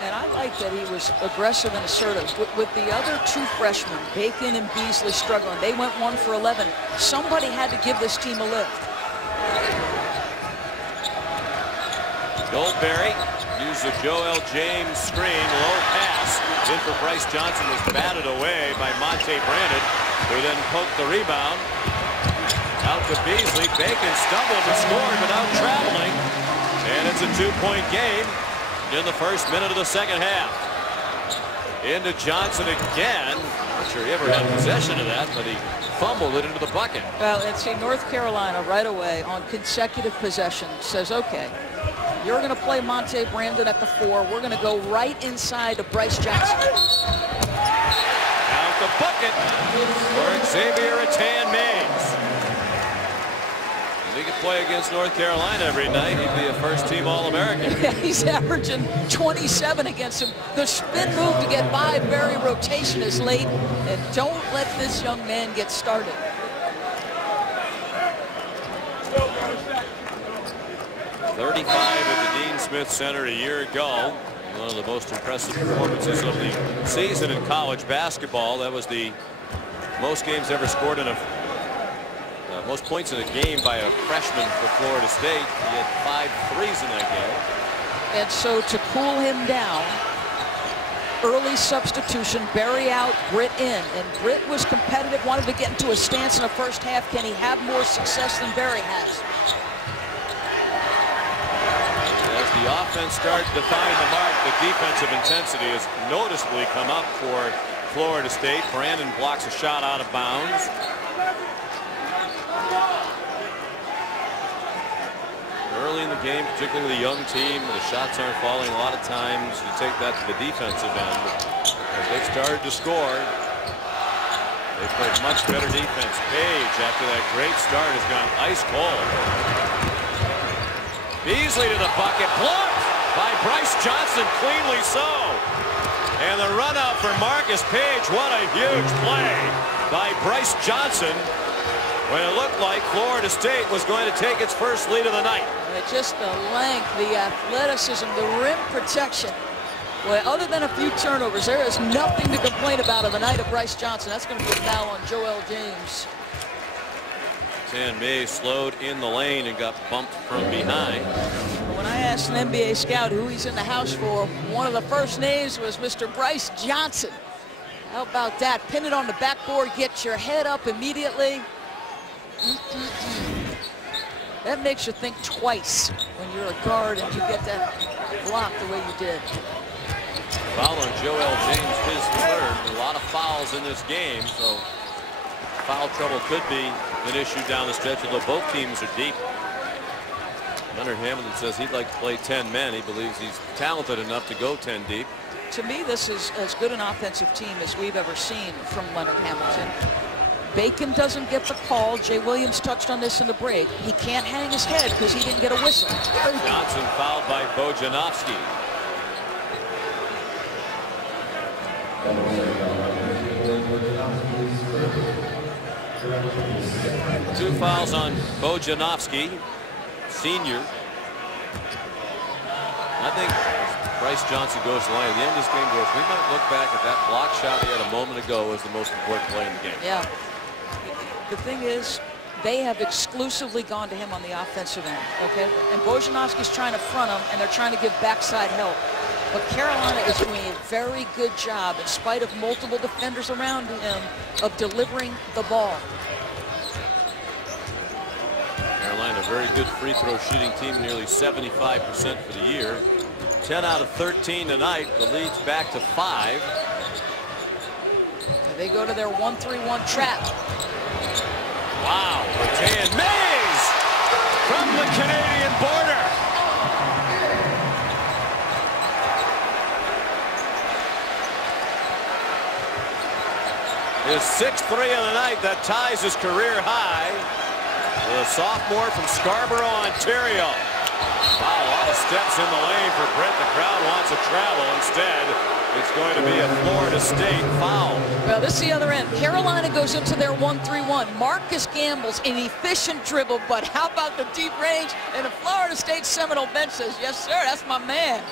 And I like that he was aggressive and assertive. With the other two freshmen, Bacon and Beasley, struggling, they went 1 for 11. Somebody had to give this team a lift. Goldberry used the Joel James screen, low pass in for Bryce Johnson, was batted away by Monte Brandon, who then poked the rebound out to Beasley. Bacon stumbled and scored without traveling, and it's a 2-point game in the first minute of the second half. Into Johnson again. Not sure he ever had possession of that, but he fumbled it into the bucket. Well, and see, North Carolina right away on consecutive possession says, okay, you're going to play Monte Brandon at the 4. We're going to go right inside to Bryce Johnson. Out the bucket for Xavier Rattan Mays. If he could play against North Carolina every night, he'd be a first-team All-American. Yeah, he's averaging 27 against him. The spin move to get by, very rotation is late, and don't let this young man get started. .35 at the Dean Smith Center a year ago. One of the most impressive performances of the season in college basketball. That was the most games ever scored in a most points in a game by a freshman for Florida State. He had 5 threes in that game. And so to cool him down, early substitution, Berry out, Britt in. And Britt was competitive, wanted to get into a stance in the first half. Can he have more success than Berry has? As the offense started to find the mark, the defensive intensity has noticeably come up for Florida State. Brandon blocks a shot out of bounds. Early in the game, particularly with a young team, the shots aren't falling. A lot of times you take that to the defensive end. As they've started to score, they played much better defense. Page, after that great start, has gone ice cold. Beasley to the bucket, blocked by Bryce Johnson, cleanly so. And the run out for Marcus Page. What a huge play by Bryce Johnson. when it looked like Florida State was going to take its first lead of the night. Just the length, the athleticism, the rim protection. Well, other than a few turnovers, there is nothing to complain about on the night of Bryce Johnson. That's going to be a foul on Joel James. Tan Mays slowed in the lane and got bumped from behind. When I asked an NBA scout who he's in the house for, one of the first names was Mr. Bryce Johnson. How about that? Pin it on the backboard, get your head up immediately. That makes you think twice when you're a guard and you get that block the way you did. Foul on Joel James, his third. A lot of fouls in this game, so foul trouble could be an issue down the stretch, although both teams are deep. Leonard Hamilton says he'd like to play 10 men. He believes he's talented enough to go 10 deep. To me, this is as good an offensive team as we've ever seen from Leonard Hamilton. Bacon doesn't get the call. Jay Williams touched on this in the break. He can't hang his head because he didn't get a whistle. Johnson fouled by Bojanovsky. Two fouls on Bojanovsky, senior. I think Bryce Johnson goes to the line. At the end of this game, we might look back at that block shot he had a moment ago as the most important play in the game. Yeah. The thing is, they have exclusively gone to him on the offensive end, okay? And Bojanovsky's trying to front him, and they're trying to give backside help. But Carolina is doing a very good job, in spite of multiple defenders around him, of delivering the ball. Carolina, a very good free throw shooting team, nearly 75% for the year. 10 out of 13 tonight. The lead's back to 5. They go to their 1-3-1 trap. Wow, Tan Mays from the Canadian border. His 6th three of the night, that ties his career high. The sophomore from Scarborough, Ontario. Wow, a lot of steps in the lane for Brett. The crowd wants to travel. Instead, it's going to be a Florida State foul. Well, this is the other end. Carolina goes into their 1-3-1. Marcus Gamble's an efficient dribble, but how about the deep range? And the Florida State Seminole bench says, yes, sir, that's my man.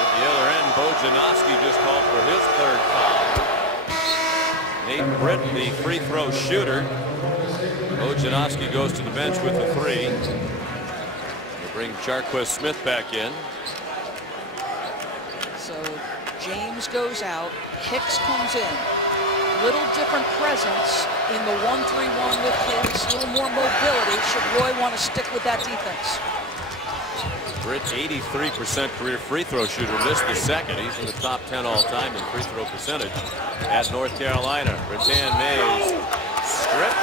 At the other end, Bojanovsky just called for his 3rd foul. Nate Britton, the free throw shooter. Bojanovsky goes to the bench with the 3. They bring Jarquez Smith back in. So James goes out. Hicks comes in. Little different presence in the 1-3-1 with Hicks. A little more mobility should Roy want to stick with that defense. Britt, 83% career free throw shooter, missed the 2nd. He's in the top 10 all time in free throw percentage at North Carolina. Tan Mays stripped,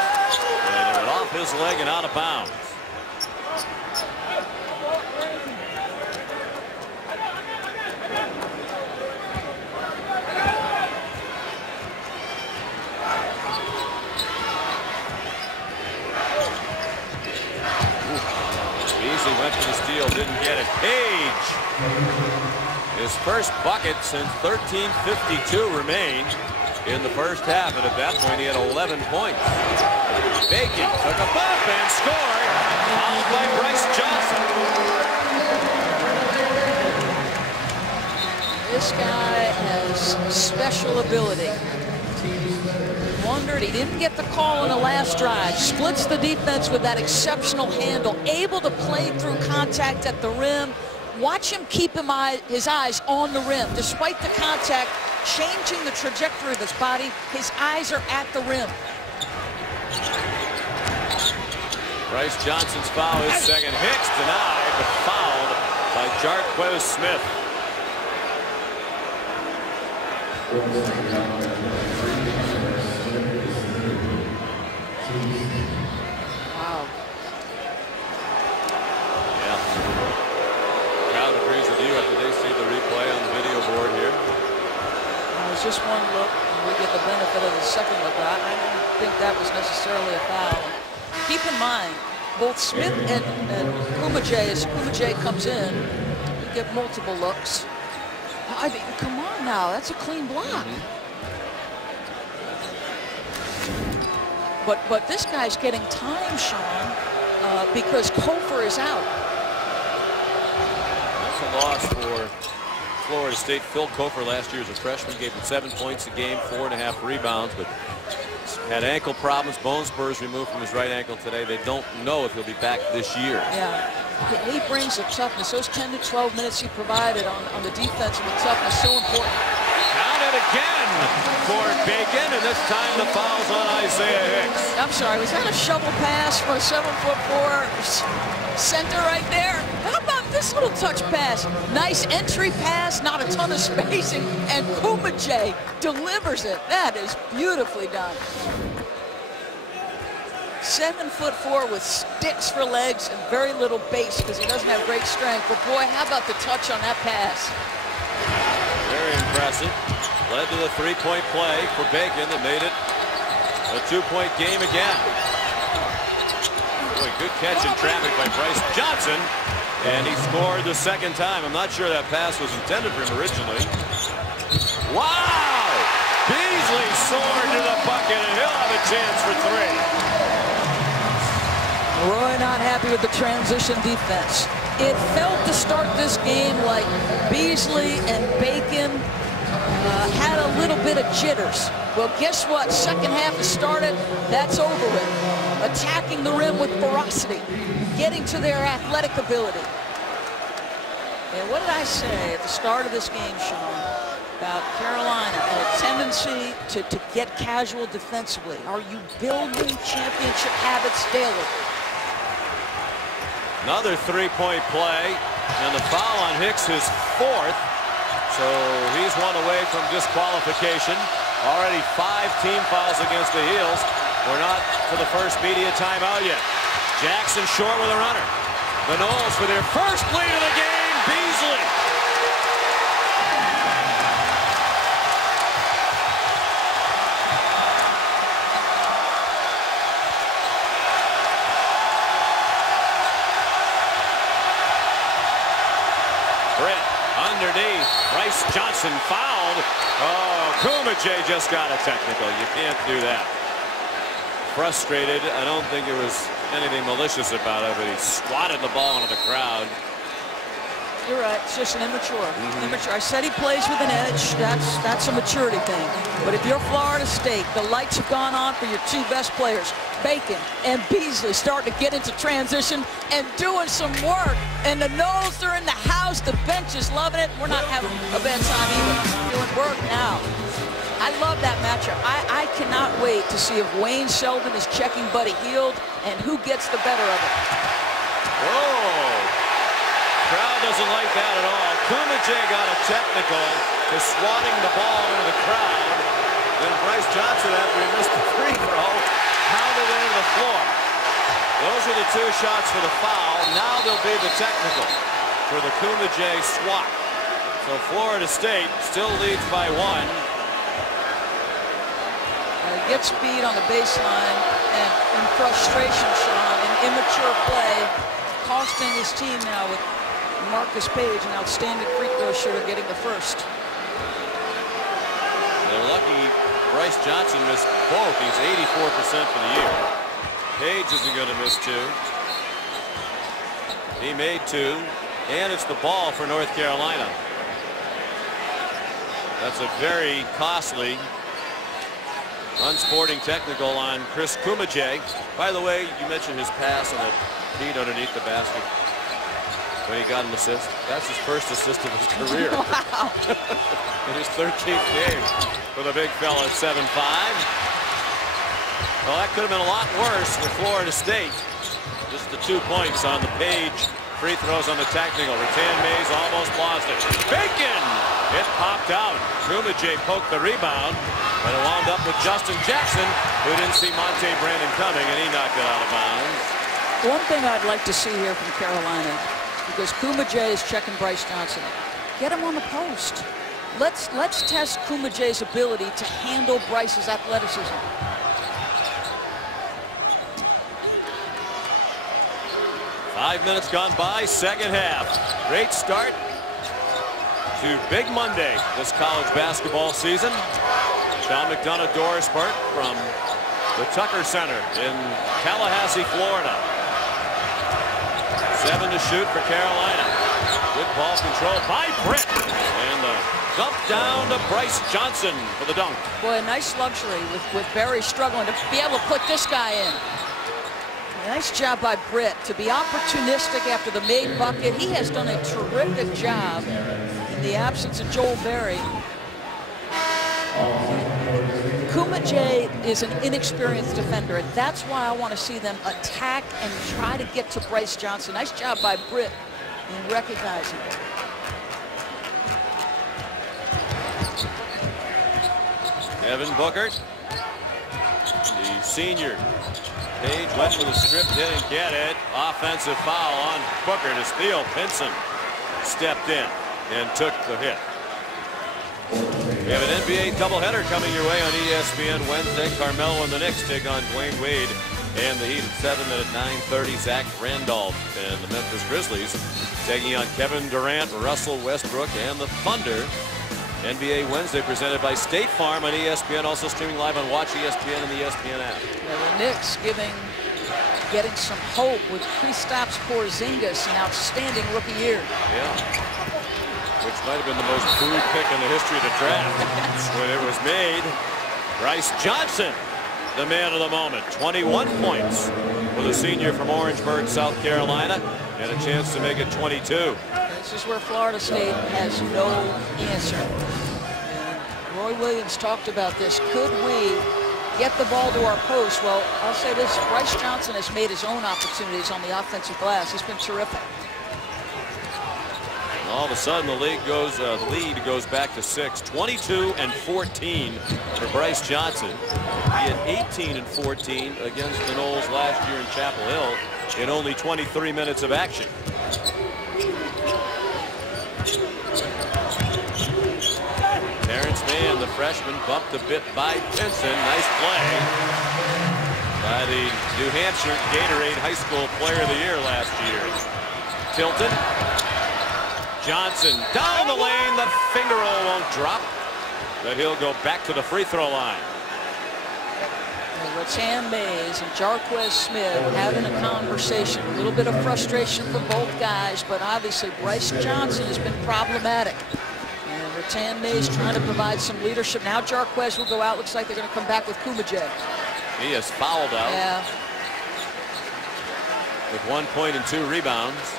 and it went off his leg and out of bounds. Beasley went for the steal, didn't get it. Page, his first bucket since 13:52 remained in the first half, and at that point he had 11 points. Bacon took a bump and scored, followed by Bryce Johnson. This guy has special ability. Wondered, he didn't get the call on the last drive. Splits the defense with that exceptional handle, able to play through contact at the rim. Watch him keep his eyes on the rim. Despite the contact, changing the trajectory of his body, his eyes are at the rim. Bryce Johnson's foul, his 2nd. Hicks denied, but fouled by Jarquez Smith. Wow. Yeah. Crowd agrees with you after they see the replay on the video board here. It's just one look, and we get the benefit of the second look. I don't think that was necessarily a foul. Keep in mind, both Smith and Kumajay, as Kumajay comes in, you get multiple looks. I mean, come on now. That's a clean block. But this guy's getting time, Sean, because Kofor is out. That's a loss for Florida State. Phil Kofor last year as a freshman gave him 7 points a game, 4.5 rebounds, but had ankle problems, bone spurs removed from his right ankle today. They don't know if he'll be back this year. Yeah, he brings the toughness. Those 10 to 12 minutes he provided on the defense and the toughness, so important. Count it again for Bacon, and this time the foul's on Isaiah Hicks. I'm sorry, was that a shovel pass for a 7'4" center right there? How about this little touch pass? Nice entry pass, not a ton of spacing, and Kumajay delivers it. That is beautifully done. 7'4" with sticks for legs and very little base because he doesn't have great strength. But boy, how about the touch on that pass? Very impressive. Led to the three-point play for Bacon that made it a two-point game again. Boy, good catch in traffic by Bryce Johnson. And he scored the second time. I'm not sure that pass was intended for him originally. Wow! Beasley soared to the bucket, and he'll have a chance for three. Roy not happy with the transition defense. It felt to start this game like Beasley and Bacon had a little bit of jitters. Well, guess what? Second half has started. That's over with. Attacking the rim with ferocity. Getting to their athletic ability. And what did I say at the start of this game, Sean, about Carolina and a tendency to get casual defensively? Are you building championship habits daily? Another three-point play, and the foul on Hicks, his fourth. So he's one away from disqualification. Already 5 team fouls against the Heels. We're not for the first media timeout yet. Jackson short with a runner. The Noles for their first lead of the game. Beasley. Britt underneath. Bryce Johnson fouled. Oh, Kumajay just got a technical. You can't do that. Frustrated. I don't think there was anything malicious about it, but he swatted the ball into the crowd. You're right. It's just an immature. Immature. I said he plays with an edge. That's a maturity thing. But if you're Florida State, the lights have gone on for your two best players, Bacon and Beasley, starting to get into transition and doing some work. And the Noles are in the house. The bench is loving it. We're not having a bad time either. Doing work now. I love that matchup. I cannot wait to see if Wayne Sheldon is checking Buddy Hield and who gets the better of it. Whoa. Crowd doesn't like that at all. Kumajay got a technical for swatting the ball into the crowd. Then Bryce Johnson, after he missed the free throw, pounded it into the floor. Those are the two shots for the foul. Now there'll be the technical for the Kumajay swat. So Florida State still leads by 1. Gets speed on the baseline and in frustration, Sean, in immature play, costing his team now with Marcus Page, an outstanding free throw shooter, getting the first. They're lucky Bryce Johnson missed both. He's 84% for the year. Page isn't going to miss 2. He made 2, and it's the ball for North Carolina. That's a very costly unsporting technical on Chris Kumajay. By the way, you mentioned his pass and the feed underneath the basket when he got an assist. That's his first assist of his career. Wow. In his 13th game for the big fella at 7'5". Well, that could have been a lot worse with Florida State. Just the 2 points on the Page free throws on the technical. Rattan Mays almost lost it. Bacon! It popped out. Kumajay poked the rebound, but it wound up with Justin Jackson, who didn't see Monte Brandon coming, and he knocked it out of bounds. One thing I'd like to see here from Carolina, because Kumajay is checking Bryce Johnson, get him on the post. Let's test Kumajay's ability to handle Bryce's athleticism. Five minutes gone by, second half. Great start to Big Monday this college basketball season. Sean McDonough Doris Park from the Tucker Center in Tallahassee, Florida. 7 to shoot for Carolina. Good ball control by Britt. And the dump down to Bryce Johnson for the dunk. Boy, a nice luxury with Berry struggling to be able to put this guy in. Nice job by Britt to be opportunistic after the made bucket. He has done a terrific job in the absence of Joel Berry. Kumajay is an inexperienced defender, and that's why I want to see them attack and try to get to Bryce Johnson. Nice job by Britt in recognizing it. Evan Bookert, the senior. Page went for the strip, didn't get it. Offensive foul on Booker to steal. Pinson stepped in and took the hit. We have an NBA doubleheader coming your way on ESPN Wednesday. Carmelo and the Knicks take on Dwayne Wade and the Heat at 7. At 9:30, Zach Randolph and the Memphis Grizzlies taking on Kevin Durant, Russell Westbrook, and the Thunder. NBA Wednesday presented by State Farm on ESPN, also streaming live on Watch ESPN and the ESPN app. Yeah, the Knicks getting some hope with Kristaps Porzingis, an outstanding rookie year. Yeah, which might have been the most booed pick in the history of the draft when it was made. Bryce Johnson, the man of the moment. 21 points for the senior from Orangeburg, South Carolina, and a chance to make it 22. This is where Florida State has no answer. And Roy Williams talked about this. Could we get the ball to our post? Well, I'll say this. Bryce Johnson has made his own opportunities on the offensive glass. He's been terrific. All of a sudden, the lead goes back to 6. 22 and 14 for Bryce Johnson. He had 18 and 14 against the Noles last year in Chapel Hill in only 23 minutes of action. Terrence Mann, the freshman, bumped a bit by Pinson. Nice play by the New Hampshire Gatorade High School Player of the Year last year. Tilton. Johnson down the lane. The finger roll won't drop, but he'll go back to the free throw line. Rattan Mays and Jarquez Smith having a conversation. A little bit of frustration from both guys, but obviously Bryce Johnson has been problematic. And Rattan Mays trying to provide some leadership. Now Jarquez will go out. Looks like they're going to come back with Kumajay. He is fouled out. Yeah. With 1 point and 2 rebounds.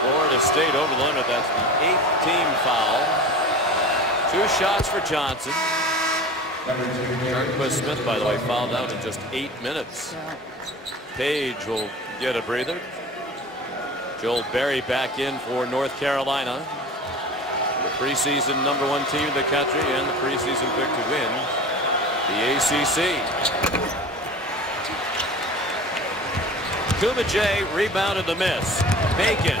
Florida State over the limit. That's the 8th team foul. 2 shots for Johnson. Jarquez Smith, by the way, fouled out in just 8 minutes. Yeah. Page will get a breather. Joel Berry back in for North Carolina. The preseason #1 team in the country and the preseason pick to win the ACC. Kumajay rebounded the miss. Bacon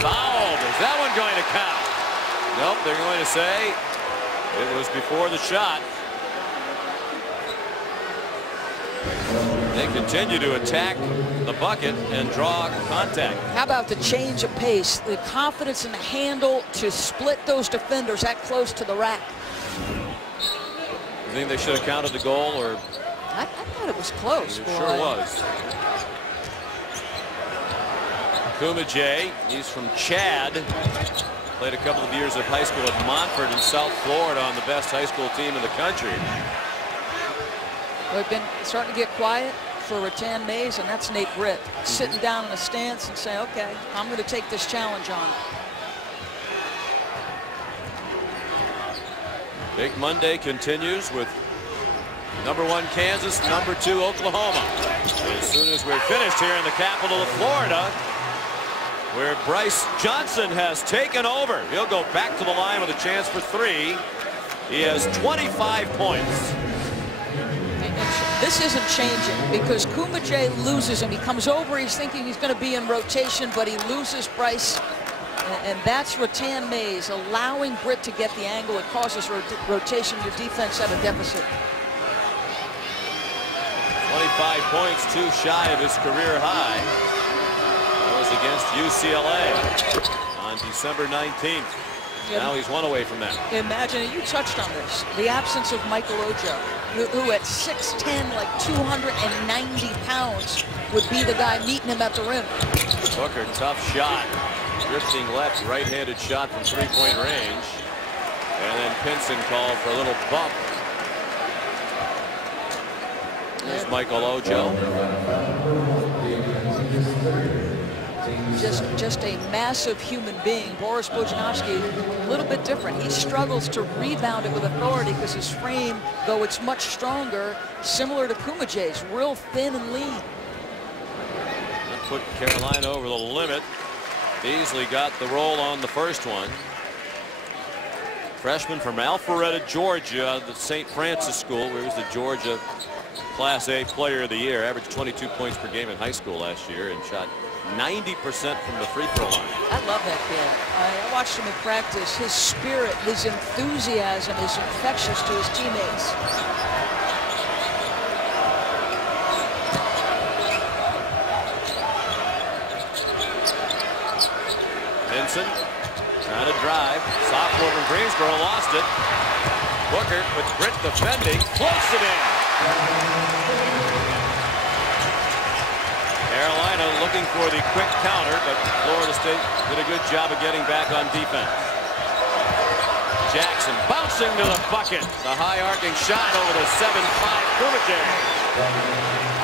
fouled. Is that one going to count? Nope, they're going to say it was before the shot. They continue to attack the bucket and draw contact. How about the change of pace, the confidence in the handle to split those defenders that close to the rack? You think they should have counted the goal, or? I thought it was close. It boy. sure was. Kumajay, he's from Chad. Played a couple of years of high school at Montford in South Florida on the best high school team in the country. We've been starting to get quiet for Rattan Mays, and that's Nate Britt sitting down in a stance and saying, okay, I'm going to take this challenge on. Big Monday continues with #1 Kansas, #2 Oklahoma. As soon as we're finished here in the capital of Florida, where Bryce Johnson has taken over. He'll go back to the line with a chance for 3. He has 25 points. This isn't changing because Kumajay loses him. He comes over, he's thinking he's going to be in rotation, but he loses Bryce. And that's Rattan Mays allowing Britt to get the angle. It causes rotation. Your defense at a deficit. 25 points, 2 shy of his career high. That was against UCLA on December 19th. Now he's 1 away from that. Imagine, you touched on this, the absence of Michael Ojo, who at 6'10", like 290 pounds, would be the guy meeting him at the rim. Booker, tough shot. Drifting left, right-handed shot from 3-point range. And then Pinson called for a little bump. There's Michael Ojo. Just a massive human being. Boris Bojanovsky, a little bit different. He struggles to rebound it with authority because his frame, though it's much stronger, similar to Kumajay's, real thin and lean. That put Carolina over the limit. Beasley got the roll on the first one. Freshman from Alpharetta, Georgia, the St. Francis School, where he was the Georgia Class A Player of the Year. Averaged 22 points per game in high school last year and shot 90% from the free throw line. I love that kid. I watched him in practice. His spirit, his enthusiasm is infectious to his teammates. Pinson trying to drive. Sophomore from Greensboro lost it. Booker with grit defending, floats it in. Carolina looking for the quick counter, but Florida State did a good job of getting back on defense. Jackson bouncing to the bucket. The high arcing shot over the 7'5" Kumajay.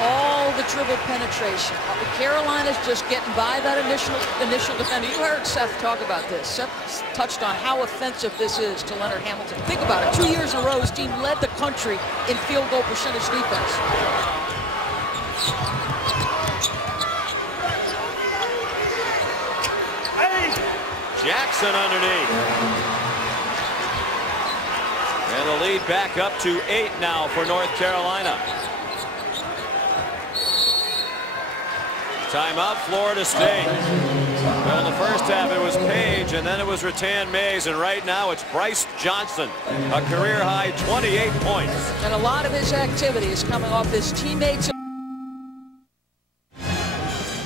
All the dribble penetration. Carolina's just getting by that initial defender. You heard Seth talk about this. Seth touched on how offensive this is to Leonard Hamilton. Think about it. 2 years in a row, his team led the country in field goal percentage defense. Jackson underneath. And the lead back up to 8 now for North Carolina. Timeout, Florida State. Well, in the first half, it was Page, and then it was Rattan Mays, and right now it's Bryce Johnson, a career-high 28 points. And a lot of his activity is coming off his teammates.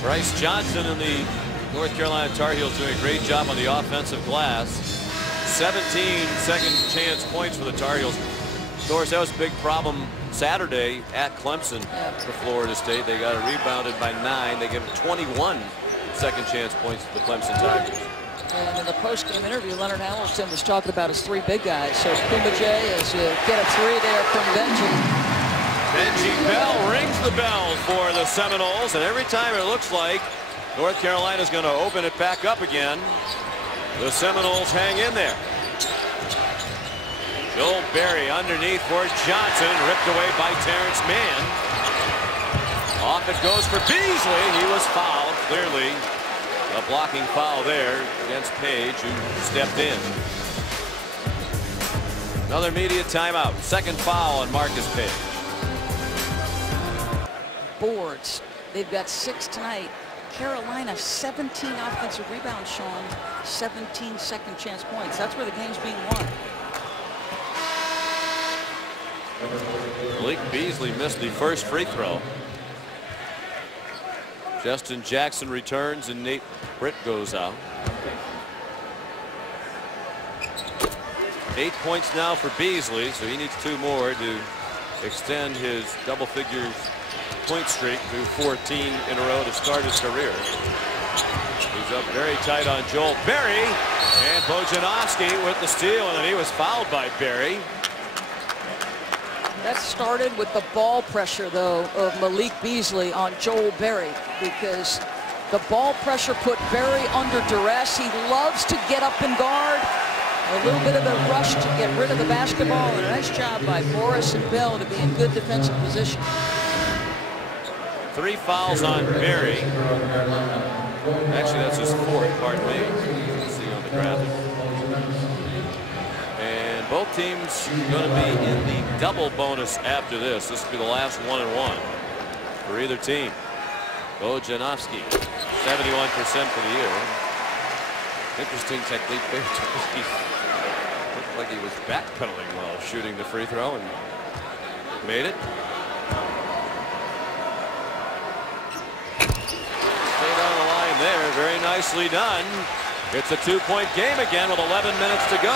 Bryce Johnson and the North Carolina Tar Heels doing a great job on the offensive glass. 17 second chance points for the Tar Heels. Of course, that was a big problem Saturday at Clemson for Florida State. They got it rebounded by 9. They give 21 second chance points to the Clemson Tigers. And in the post-game interview, Leonard Hamilton was talking about his 3 big guys. So Kumajay, as you get a 3 there from Benji. Benji Bell rings the bell for the Seminoles, and every time it looks like North Carolina's going to open it back up again, the Seminoles hang in there. Joel Berry underneath for Johnson, ripped away by Terrence Mann. Off it goes for Beasley. He was fouled. Clearly a blocking foul there against Page, who stepped in. Another media timeout. Second foul on Marcus Page. Boards. They've got 6 tonight. Carolina, 17 offensive rebounds, Sean. 17 second chance points. That's where the game's being won. Malik Beasley missed the first free throw. Justin Jackson returns and Nate Britt goes out. 8 points now for Beasley, so he needs 2 more to extend his double figures point streak to 14 in a row to start his career. He's up very tight on Joel Berry, and Bojanovsky with the steal, and then he was fouled by Berry. That started with the ball pressure, though, of Malik Beasley on Joel Berry, because the ball pressure put Berry under duress. He loves to get up and guard. A little bit of a rush to get rid of the basketball, and a nice job by Morris and Bell to be in good defensive position. 3 fouls on Berry. Actually, that's his 4th, pardon me. You can see on the graphic. And both teams going to be in the double bonus after this. This will be the last 1-and-1 for either team. Bojanovsky, 71% for the year. Interesting technique there. He looked like he was backpedaling while shooting the free throw and made it. nicely done. It's a 2-point game again with 11 minutes to go.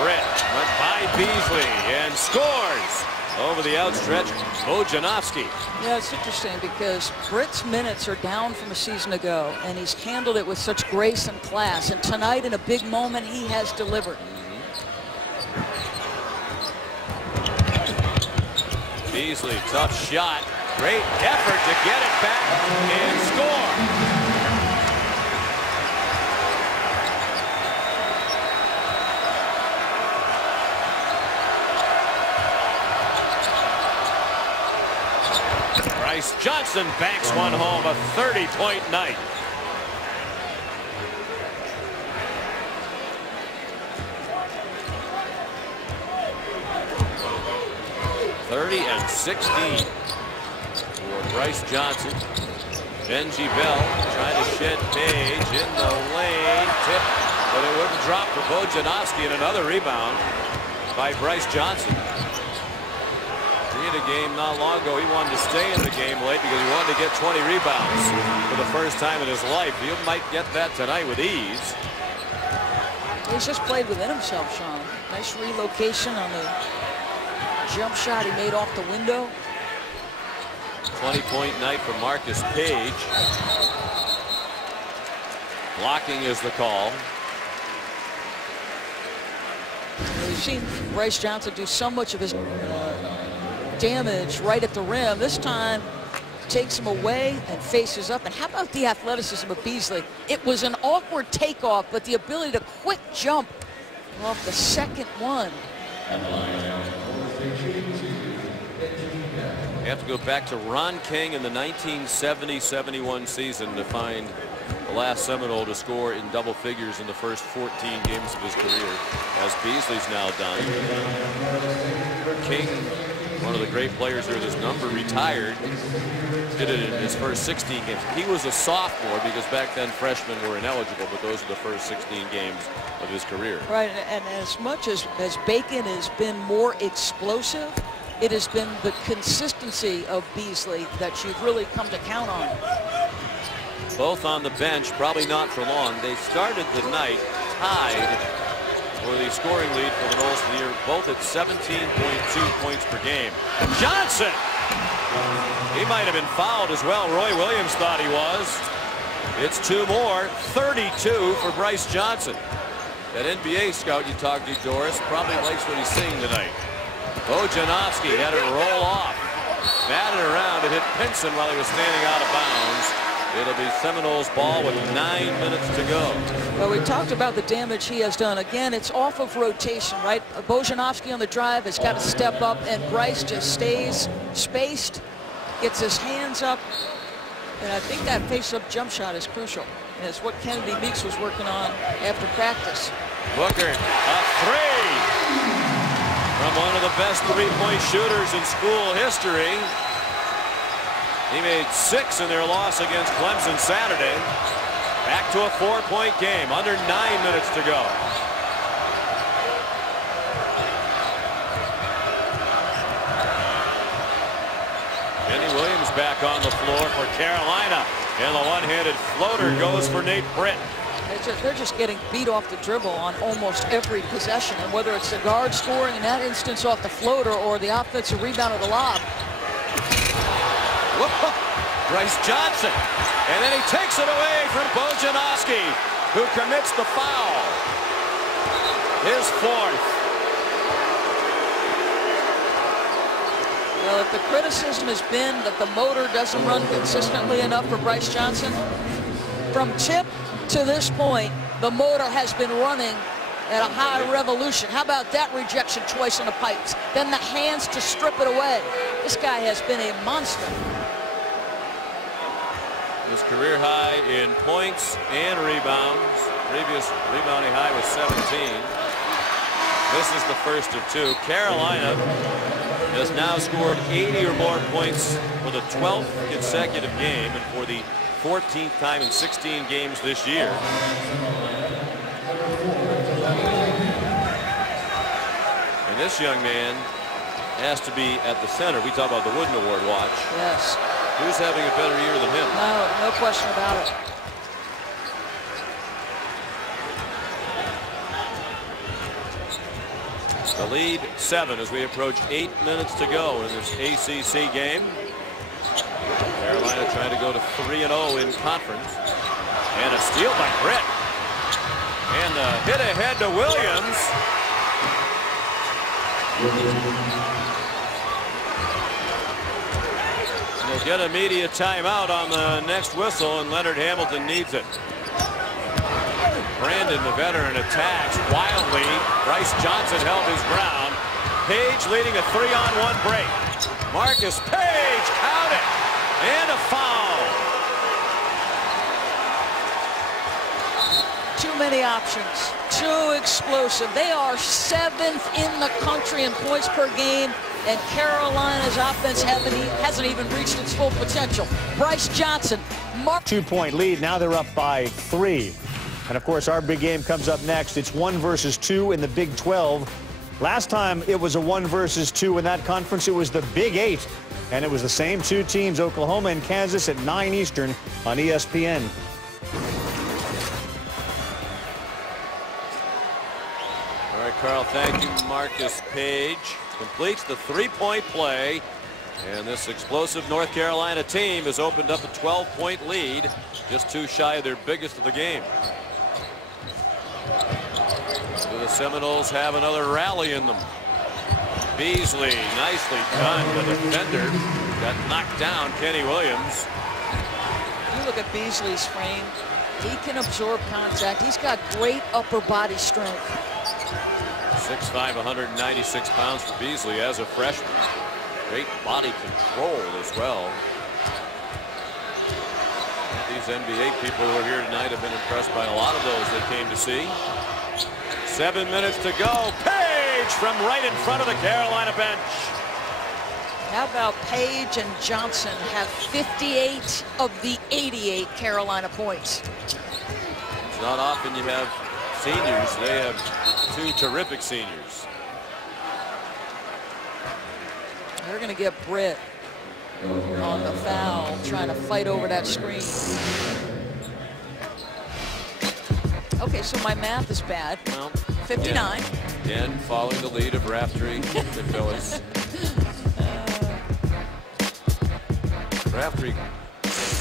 Britt went by Beasley and scores over the outstretch. Bojanovsky. Yeah, it's interesting because Britt's minutes are down from a season ago, and he's handled it with such grace and class. And tonight, in a big moment, he has delivered. Beasley, tough shot. Great effort to get it back and score. Bryce Johnson banks one home, a 30-point night. (30-16) for Bryce Johnson. Benji Bell trying to shed Page in the lane, tip, but it wouldn't drop for Bojanovsky, and another rebound by Bryce Johnson. He had a game not long ago. He wanted to stay in the game late because he wanted to get 20 rebounds for the first time in his life. He might get that tonight with ease. He's just played within himself, Sean. Nice relocation on the jump shot he made off the window. 20-point night for Marcus Page. Blocking is the call. We've seen Bryce Johnson do so much of his damage right at the rim. This time takes him away and faces up. And how about the athleticism of Beasley? It was an awkward takeoff, but the ability to quick jump off the second one. You have to go back to Ron King in the 1970-71 season to find the last Seminole to score in double figures in the first 14 games of his career, as Beasley's now done. King, one of the great players here, this number, retired, did it in his first 16 games. He was a sophomore because back then freshmen were ineligible, but those are the first 16 games of his career. Right, and as much as Bacon has been more explosive, it has been the consistency of Beasley that you've really come to count on. Both on the bench, probably not for long. They started the night tied for the scoring lead for the Noles for the year, both at 17.2 points per game. Johnson! He might have been fouled as well. Roy Williams thought he was. It's two more. 32 for Bryce Johnson. That NBA scout you talked to, Doris, probably likes what he's seeing tonight. Bojanovsky had it roll off. Batted around. It hit Pinson while he was standing out of bounds. It'll be Seminoles ball with 9 minutes to go. Well, we talked about the damage he has done. Again, it's off of rotation, right? Bojanovsky on the drive has got to step up, and Bryce just stays spaced, gets his hands up. And I think that face-up jump shot is crucial. And it's what Kennedy Meeks was working on after practice. Booker, a three from one of the best three-point shooters in school history. He made 6 in their loss against Clemson Saturday. Back to a 4-point game, under 9 minutes to go. Kenny Williams back on the floor for Carolina. And the one-handed floater goes for Nate Britt. They're just getting beat off the dribble on almost every possession. And whether it's the guard scoring in that instance off the floater or the offensive rebound of the lob. Whoa. Bryce Johnson. And then he takes it away from Bojanovsky, who commits the foul. His fourth. Well, if the criticism has been that the motor doesn't run consistently enough for Bryce Johnson, from tip to this point, the motor has been running at a high revolution. How about that rejection twice on the pipes? Then the hands to strip it away. This guy has been a monster. His career high in points and rebounds. Previous rebounding high was 17. This is the first of 2. Carolina has now scored 80 or more points for the 12th consecutive game and for the 14th time in 16 games this year. And this young man has to be at the center. We talk about the Wooden Award watch. Yes. Who's having a better year than him? No question about it. The lead 7 as we approach 8 minutes to go in this ACC game. Carolina trying to go to 3-0 in conference. And a steal by Britt. And a hit ahead to Williams. He'll get a media timeout on the next whistle, and Leonard Hamilton needs it. Brandon, the veteran, attacks wildly. Bryce Johnson held his ground. Page leading a 3-on-1 break. Marcus Page, count it, and a foul. Too many options. Too explosive. They are 7th in the country in points per game, and Carolina's offense hasn't even reached its full potential. Bryce Johnson. 2-point lead. Now they're up by 3. And of course, our big game comes up next. It's 1 versus 2 in the Big 12. Last time it was a 1 versus 2 in that conference, it was the Big 8. And it was the same 2 teams, Oklahoma and Kansas, at 9 Eastern on ESPN. All right, Carl, thank you. Marcus Page completes the 3-point play. And this explosive North Carolina team has opened up a 12-point lead, just 2 shy of their biggest of the game. So the Seminoles have another rally in them. Beasley, nicely done. The defender got knocked down, Kenny Williams. You look at Beasley's frame. He can absorb contact. He's got great upper body strength. 6'5", 196 pounds for Beasley as a freshman. Great body control as well. These NBA people who are here tonight have been impressed by a lot of those they came to see. 7 minutes to go. Page from right in front of the Carolina bench. How about Page and Johnson have 58 of the 88 Carolina points? It's not often you have seniors. They have 2 terrific seniors. They're going to get Britt on the foul, trying to fight over that screen. Okay, so my math is bad. Well, 59. Again, following the lead of Raftery, the Phillies. Raftery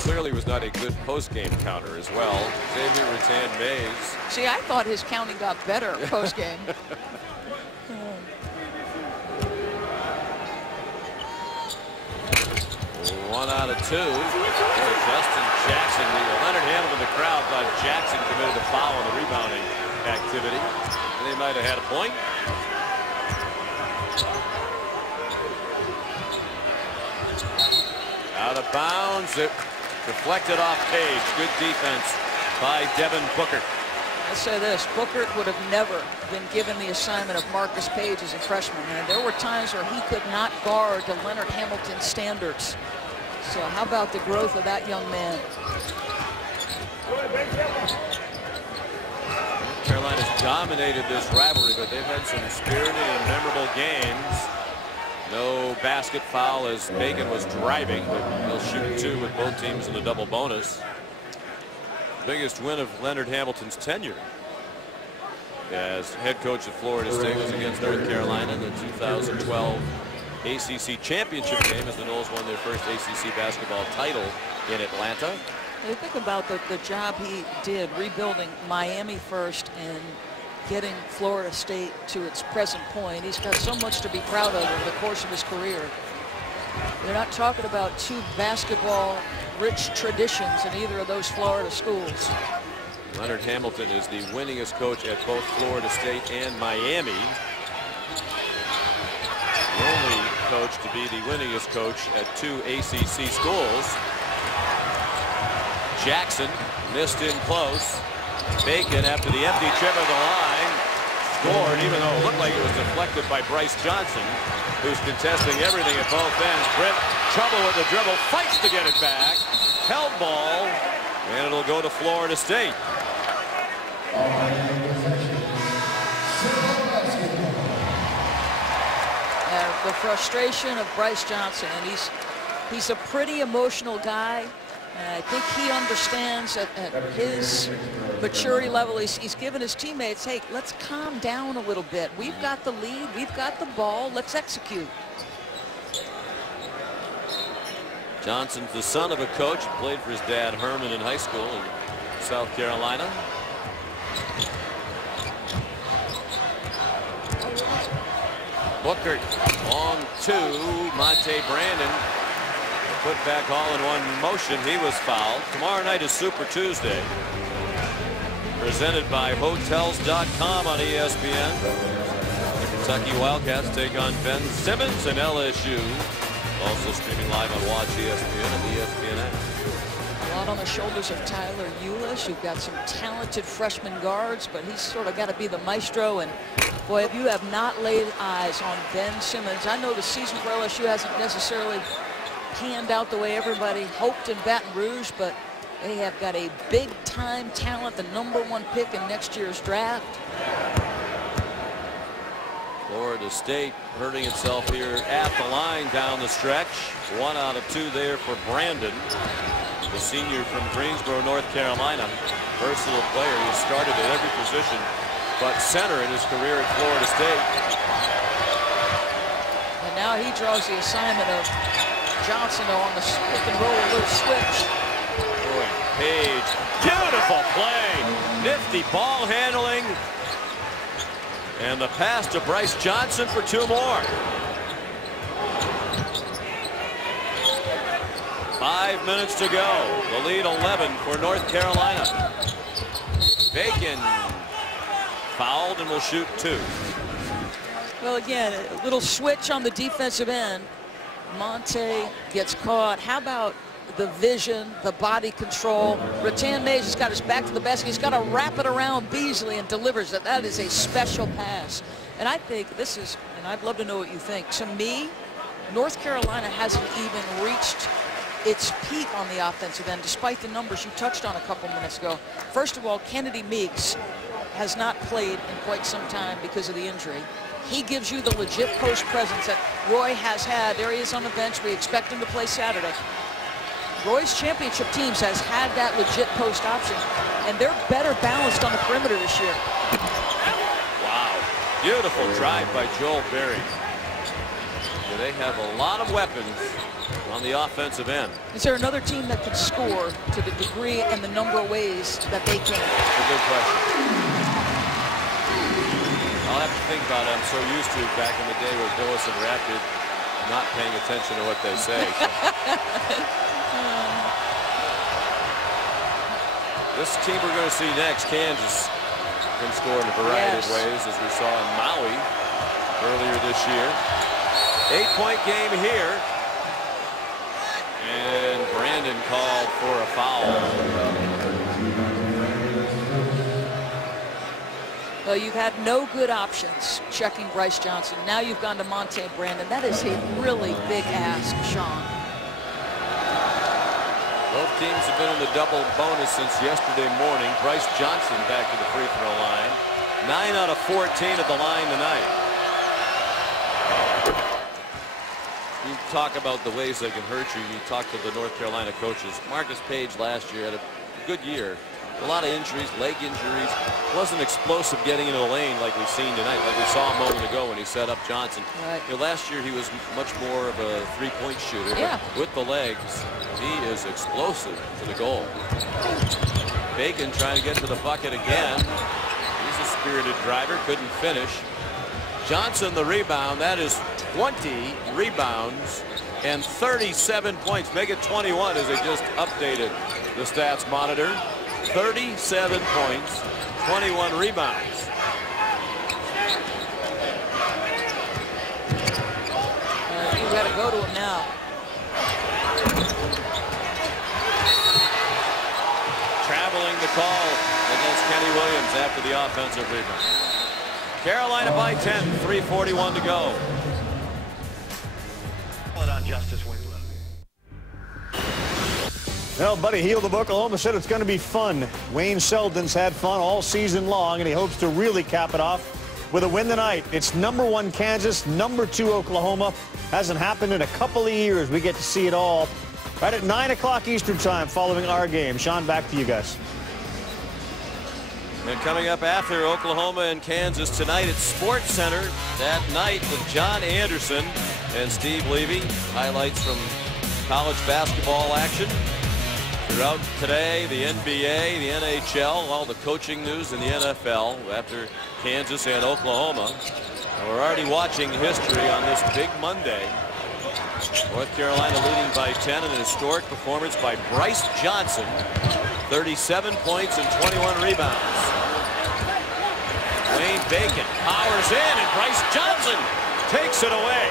clearly was not a good post-game counter as well. Xavier Rattan-Mays. See, I thought his counting got better post-game. 1 out of 2. Justin Jackson. Leonard Hamilton, the crowd thought Jackson committed a foul on the rebounding activity. And they might have had a point. Out of bounds. It deflected off Page. Good defense by Devin Booker. Let's say this, Booker would have never been given the assignment of Marcus Page as a freshman. And there were times where he could not guard to Leonard Hamilton's standards. So how about the growth of that young man? Carolina's dominated this rivalry, but they've had some spirited and memorable games. No basket foul as Bacon was driving, but they'll shoot 2 with both teams in the double bonus. Biggest win of Leonard Hamilton's tenure as head coach of Florida State was against North Carolina in the 2012 ACC championship game as the Noles won their first ACC basketball title in Atlanta. You think about the job he did rebuilding Miami first and getting Florida State to its present point. He's got so much to be proud of over the course of his career. You're not talking about 2 basketball-rich traditions in either of those Florida schools. Leonard Hamilton is the winningest coach at both Florida State and Miami. The only coach to be the winningest coach at 2 ACC schools. Jackson missed in close. Bacon, after the empty trip of the line, scored, even though it looked like it was deflected by Bryce Johnson, who's contesting everything at both ends. Britt, trouble with the dribble, fights to get it back. Held ball, and it'll go to Florida State. The frustration of Bryce Johnson, and he's a pretty emotional guy. And I think he understands at his maturity level, he's given his teammates, hey, let's calm down a little bit. We've got the lead, we've got the ball, let's execute. Johnson's the son of a coach, played for his dad Herman in high school in South Carolina. Booker long two. Monte Brandon put back all in one motion. He was fouled. Tomorrow night is Super Tuesday, presented by Hotels.com on ESPN. The Kentucky Wildcats take on Ben Simmons and LSU. Also streaming live on Watch ESPN and the ESPN app. A lot on the shoulders of Tyler Eulis. You've got some talented freshman guards, but he's sort of got to be the maestro. And boy, if you have not laid eyes on Ben Simmons, I know the season for LSU hasn't necessarily panned out the way everybody hoped in Baton Rouge, but they have got a big-time talent, the #1 pick in next year's draft. Florida State hurting itself here at the line down the stretch. 1 out of 2 there for Brandon, the senior from Greensboro, North Carolina. Versatile player. He started at every position but center in his career at Florida State. And now he draws the assignment of Johnson on the pick and roll, a little switch. Boy, Page, beautiful play. Nifty ball handling. And the pass to Bryce Johnson for 2 more. 5 minutes to go. The lead 11 for North Carolina. Bacon fouled and will shoot 2. Well, again, a little switch on the defensive end. Monte gets caught. How about the vision, the body control? Rattan Mays has got his back to the basket. He's got to wrap it around Beasley and delivers it. That is a special pass. And I think this is, and I'd love to know what you think. To me, North Carolina hasn't even reached its peak on the offensive end, despite the numbers you touched on a couple minutes ago. First of all, Kennedy Meeks has not played in quite some time because of the injury. He gives you the legit post presence that Roy has had. There he is on the bench. We expect him to play Saturday. Roy's championship teams has had that legit post option, and they're better balanced on the perimeter this year. Wow. Beautiful drive by Joel Berry. Yeah, they have a lot of weapons on the offensive end. Is there another team that can score to the degree and the number of ways that they can? That's a good question. I'll have to think about it. I'm so used to back in the day with Billis and Rapid not paying attention to what they say. This team we're going to see next, Kansas, can score in a variety of ways, as we saw in Maui earlier this year. 8-point game here. And Brandon called for a foul. Well, you've had no good options checking Bryce Johnson. Now you've gone to Monte Brandon. That is a really big ask, Sean. Both teams have been in the double bonus since yesterday morning. Bryce Johnson back to the free throw line. 9 out of 14 at the line tonight. You talk about the ways they can hurt you. You talk to the North Carolina coaches. Marcus Page last year had a good year. A lot of injuries, leg injuries. Wasn't explosive getting into the lane like we've seen tonight, like we saw a moment ago when he set up Johnson. Right. You know, last year he was much more of a three-point shooter. Yeah. With the legs, he is explosive to the goal. Bacon trying to get to the bucket again. He's a spirited driver, couldn't finish. Johnson the rebound. That is 20 rebounds and 37 points. Make it 21 as they just updated the stats monitor. 37 points, 21 rebounds. You've got to go to him now. Traveling the call against Kenny Williams after the offensive rebound. Carolina by 10, 3:41 to go. On Justice Winslow. Well, Buddy Hield of Oklahoma said it's going to be fun. Wayne Selden's had fun all season long, and he hopes to really cap it off with a win tonight. It's #1 Kansas, #2 Oklahoma. Hasn't happened in a couple of years. We get to see it all right at 9 o'clock Eastern time following our game. Sean, back to you guys. And coming up after Oklahoma and Kansas tonight at Sports Center that night with John Anderson and Steve Levy. Highlights from college basketball action throughout today, the NBA, the NHL, all the coaching news in the NFL after Kansas and Oklahoma. And we're already watching history on this big Monday. North Carolina leading by 10 in a historic performance by Bryce Johnson. 37 points and 21 rebounds. Wayne Bacon powers in, and Bryce Johnson takes it away.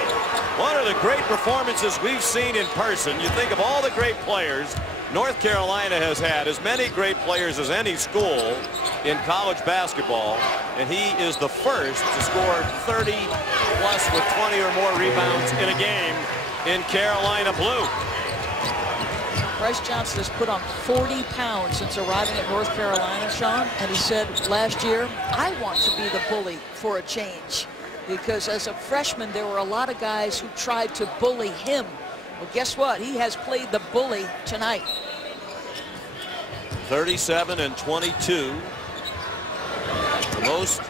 One of the great performances we've seen in person. You think of all the great players North Carolina has had, as many great players as any school in college basketball, and he is the first to score 30 plus with 20 or more rebounds in a game in Carolina blue. Bryce Johnson has put on 40 pounds since arriving at North Carolina, Sean, and he said last year, I want to be the bully for a change, because as a freshman there were a lot of guys who tried to bully him. Well, guess what? He has played the bully tonight. 37 and 22. The most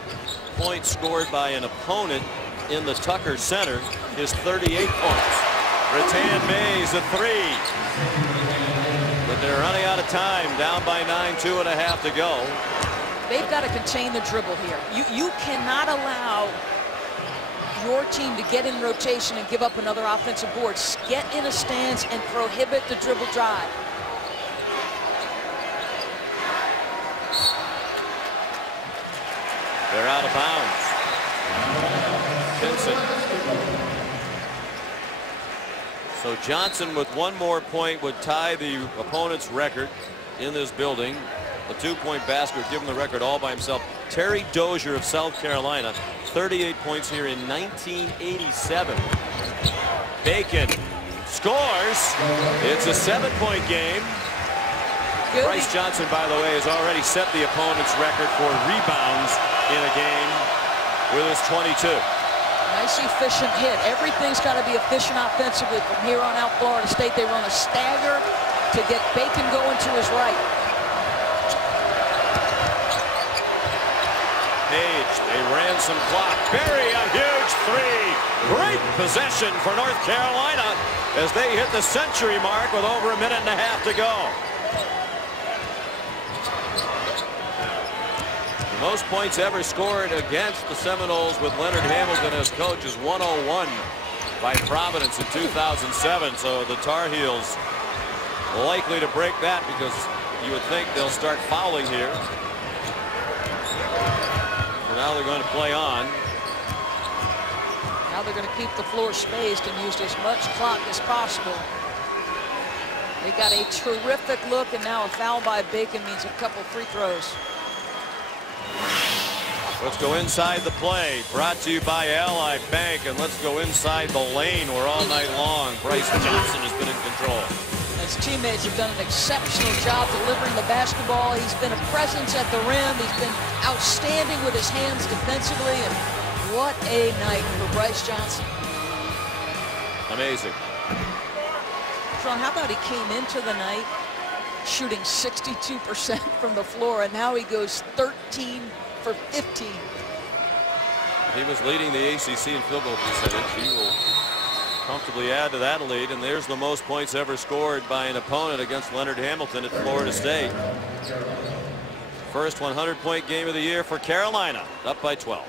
points scored by an opponent in the Tucker Center is 38 points. Rattan Mays a three. But they're running out of time, down by 9, 2.5 to go. They've got to contain the dribble here. You cannot allow your team to get in rotation and give up another offensive board. Get in a stance and prohibit the dribble drive. They're out of bounds. Pinson. So Johnson with one more point would tie the opponent's record in this building. A 2-point basket would give him the record all by himself. Terry Dozier of South Carolina, 38 points here in 1987. Bacon scores. It's a 7-point game. Good. Bryce Johnson, by the way, has already set the opponent's record for rebounds in a game with his 22. Nice efficient hit. Everything's got to be efficient offensively from here on out. Florida State, they run a stagger to get Bacon going to his right. Page, they ran some clock. Berry, a huge three. Great possession for North Carolina as they hit the century mark with over a minute and a half to go. The most points ever scored against the Seminoles with Leonard Hamilton as coach is 101 by Providence in 2007. So the Tar Heels likely to break that, because you would think they'll start fouling here. Now they're going to play on. Now they're going to keep the floor spaced and use as much clock as possible. They got a terrific look, and now a foul by Bacon means a couple free throws. Let's go inside the play. Brought to you by Ally Bank, and let's go inside the lane where all night long Bryce Johnson has been in control. His teammates have done an exceptional job delivering the basketball. He's been a presence at the rim. He's been outstanding with his hands defensively, and what a night for Bryce Johnson. Amazing. Sean, how about he came into the night shooting 62% from the floor, and now he goes 13 for 15. He was leading the ACC in field goal percentage. He will comfortably add to that lead, and there's the most points ever scored by an opponent against Leonard Hamilton at Florida State. First 100-point game of the year for Carolina, up by 12.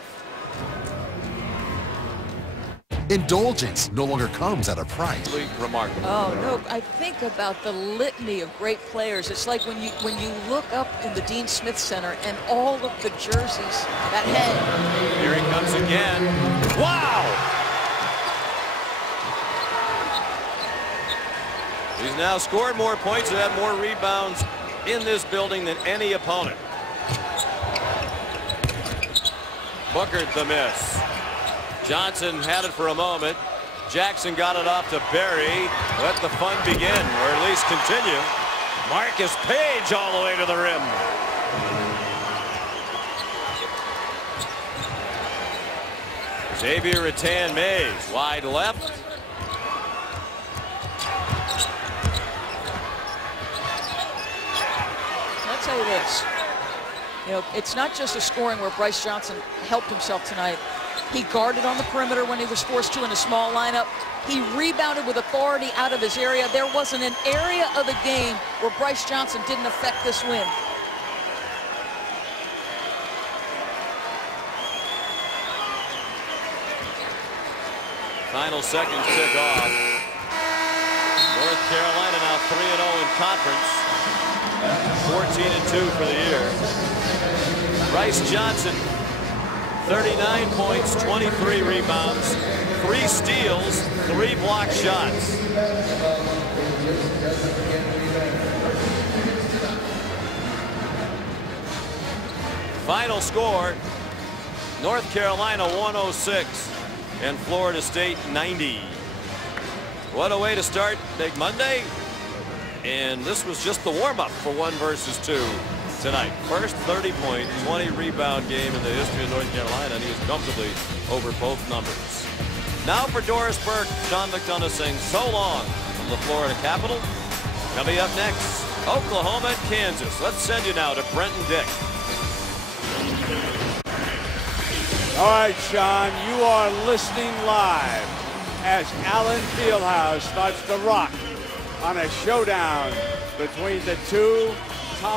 Indulgence no longer comes at a price. Remarkable. Oh no, I think about the litany of great players. It's like when you look up in the Dean Smith Center and all of the jerseys that hang. Here he comes again. Wow! He's now scored more points and had more rebounds in this building than any opponent. Bookered the miss. Johnson had it for a moment. Jackson got it off to Berry. Let the fun begin, or at least continue. Marcus Page all the way to the rim. Xavier Rattan-Mays, wide left. I'll tell you this. You know, it's not just a scoring where Bryce Johnson helped himself tonight. He guarded on the perimeter when he was forced to in a small lineup. He rebounded with authority out of his area. There wasn't an area of the game where Bryce Johnson didn't affect this win. Final seconds tick off. North Carolina now 3-0 in conference. 14-2 for the year. Bryce Johnson, 39 points, 23 rebounds, 3 steals, 3 block shots. Final score, North Carolina 106 and Florida State 90. What a way to start Big Monday. And this was just the warm-up for 1 versus 2 tonight. First 30-point, 20-rebound game in the history of North Carolina, and he was comfortably over both numbers. Now for Doris Burke, Sean McDonough saying so long from the Florida Capital. Coming up next, Oklahoma and Kansas. Let's send you now to Brenton Dick. All right, Sean, you are listening live as Allen Fieldhouse starts to rock on a showdown between the two top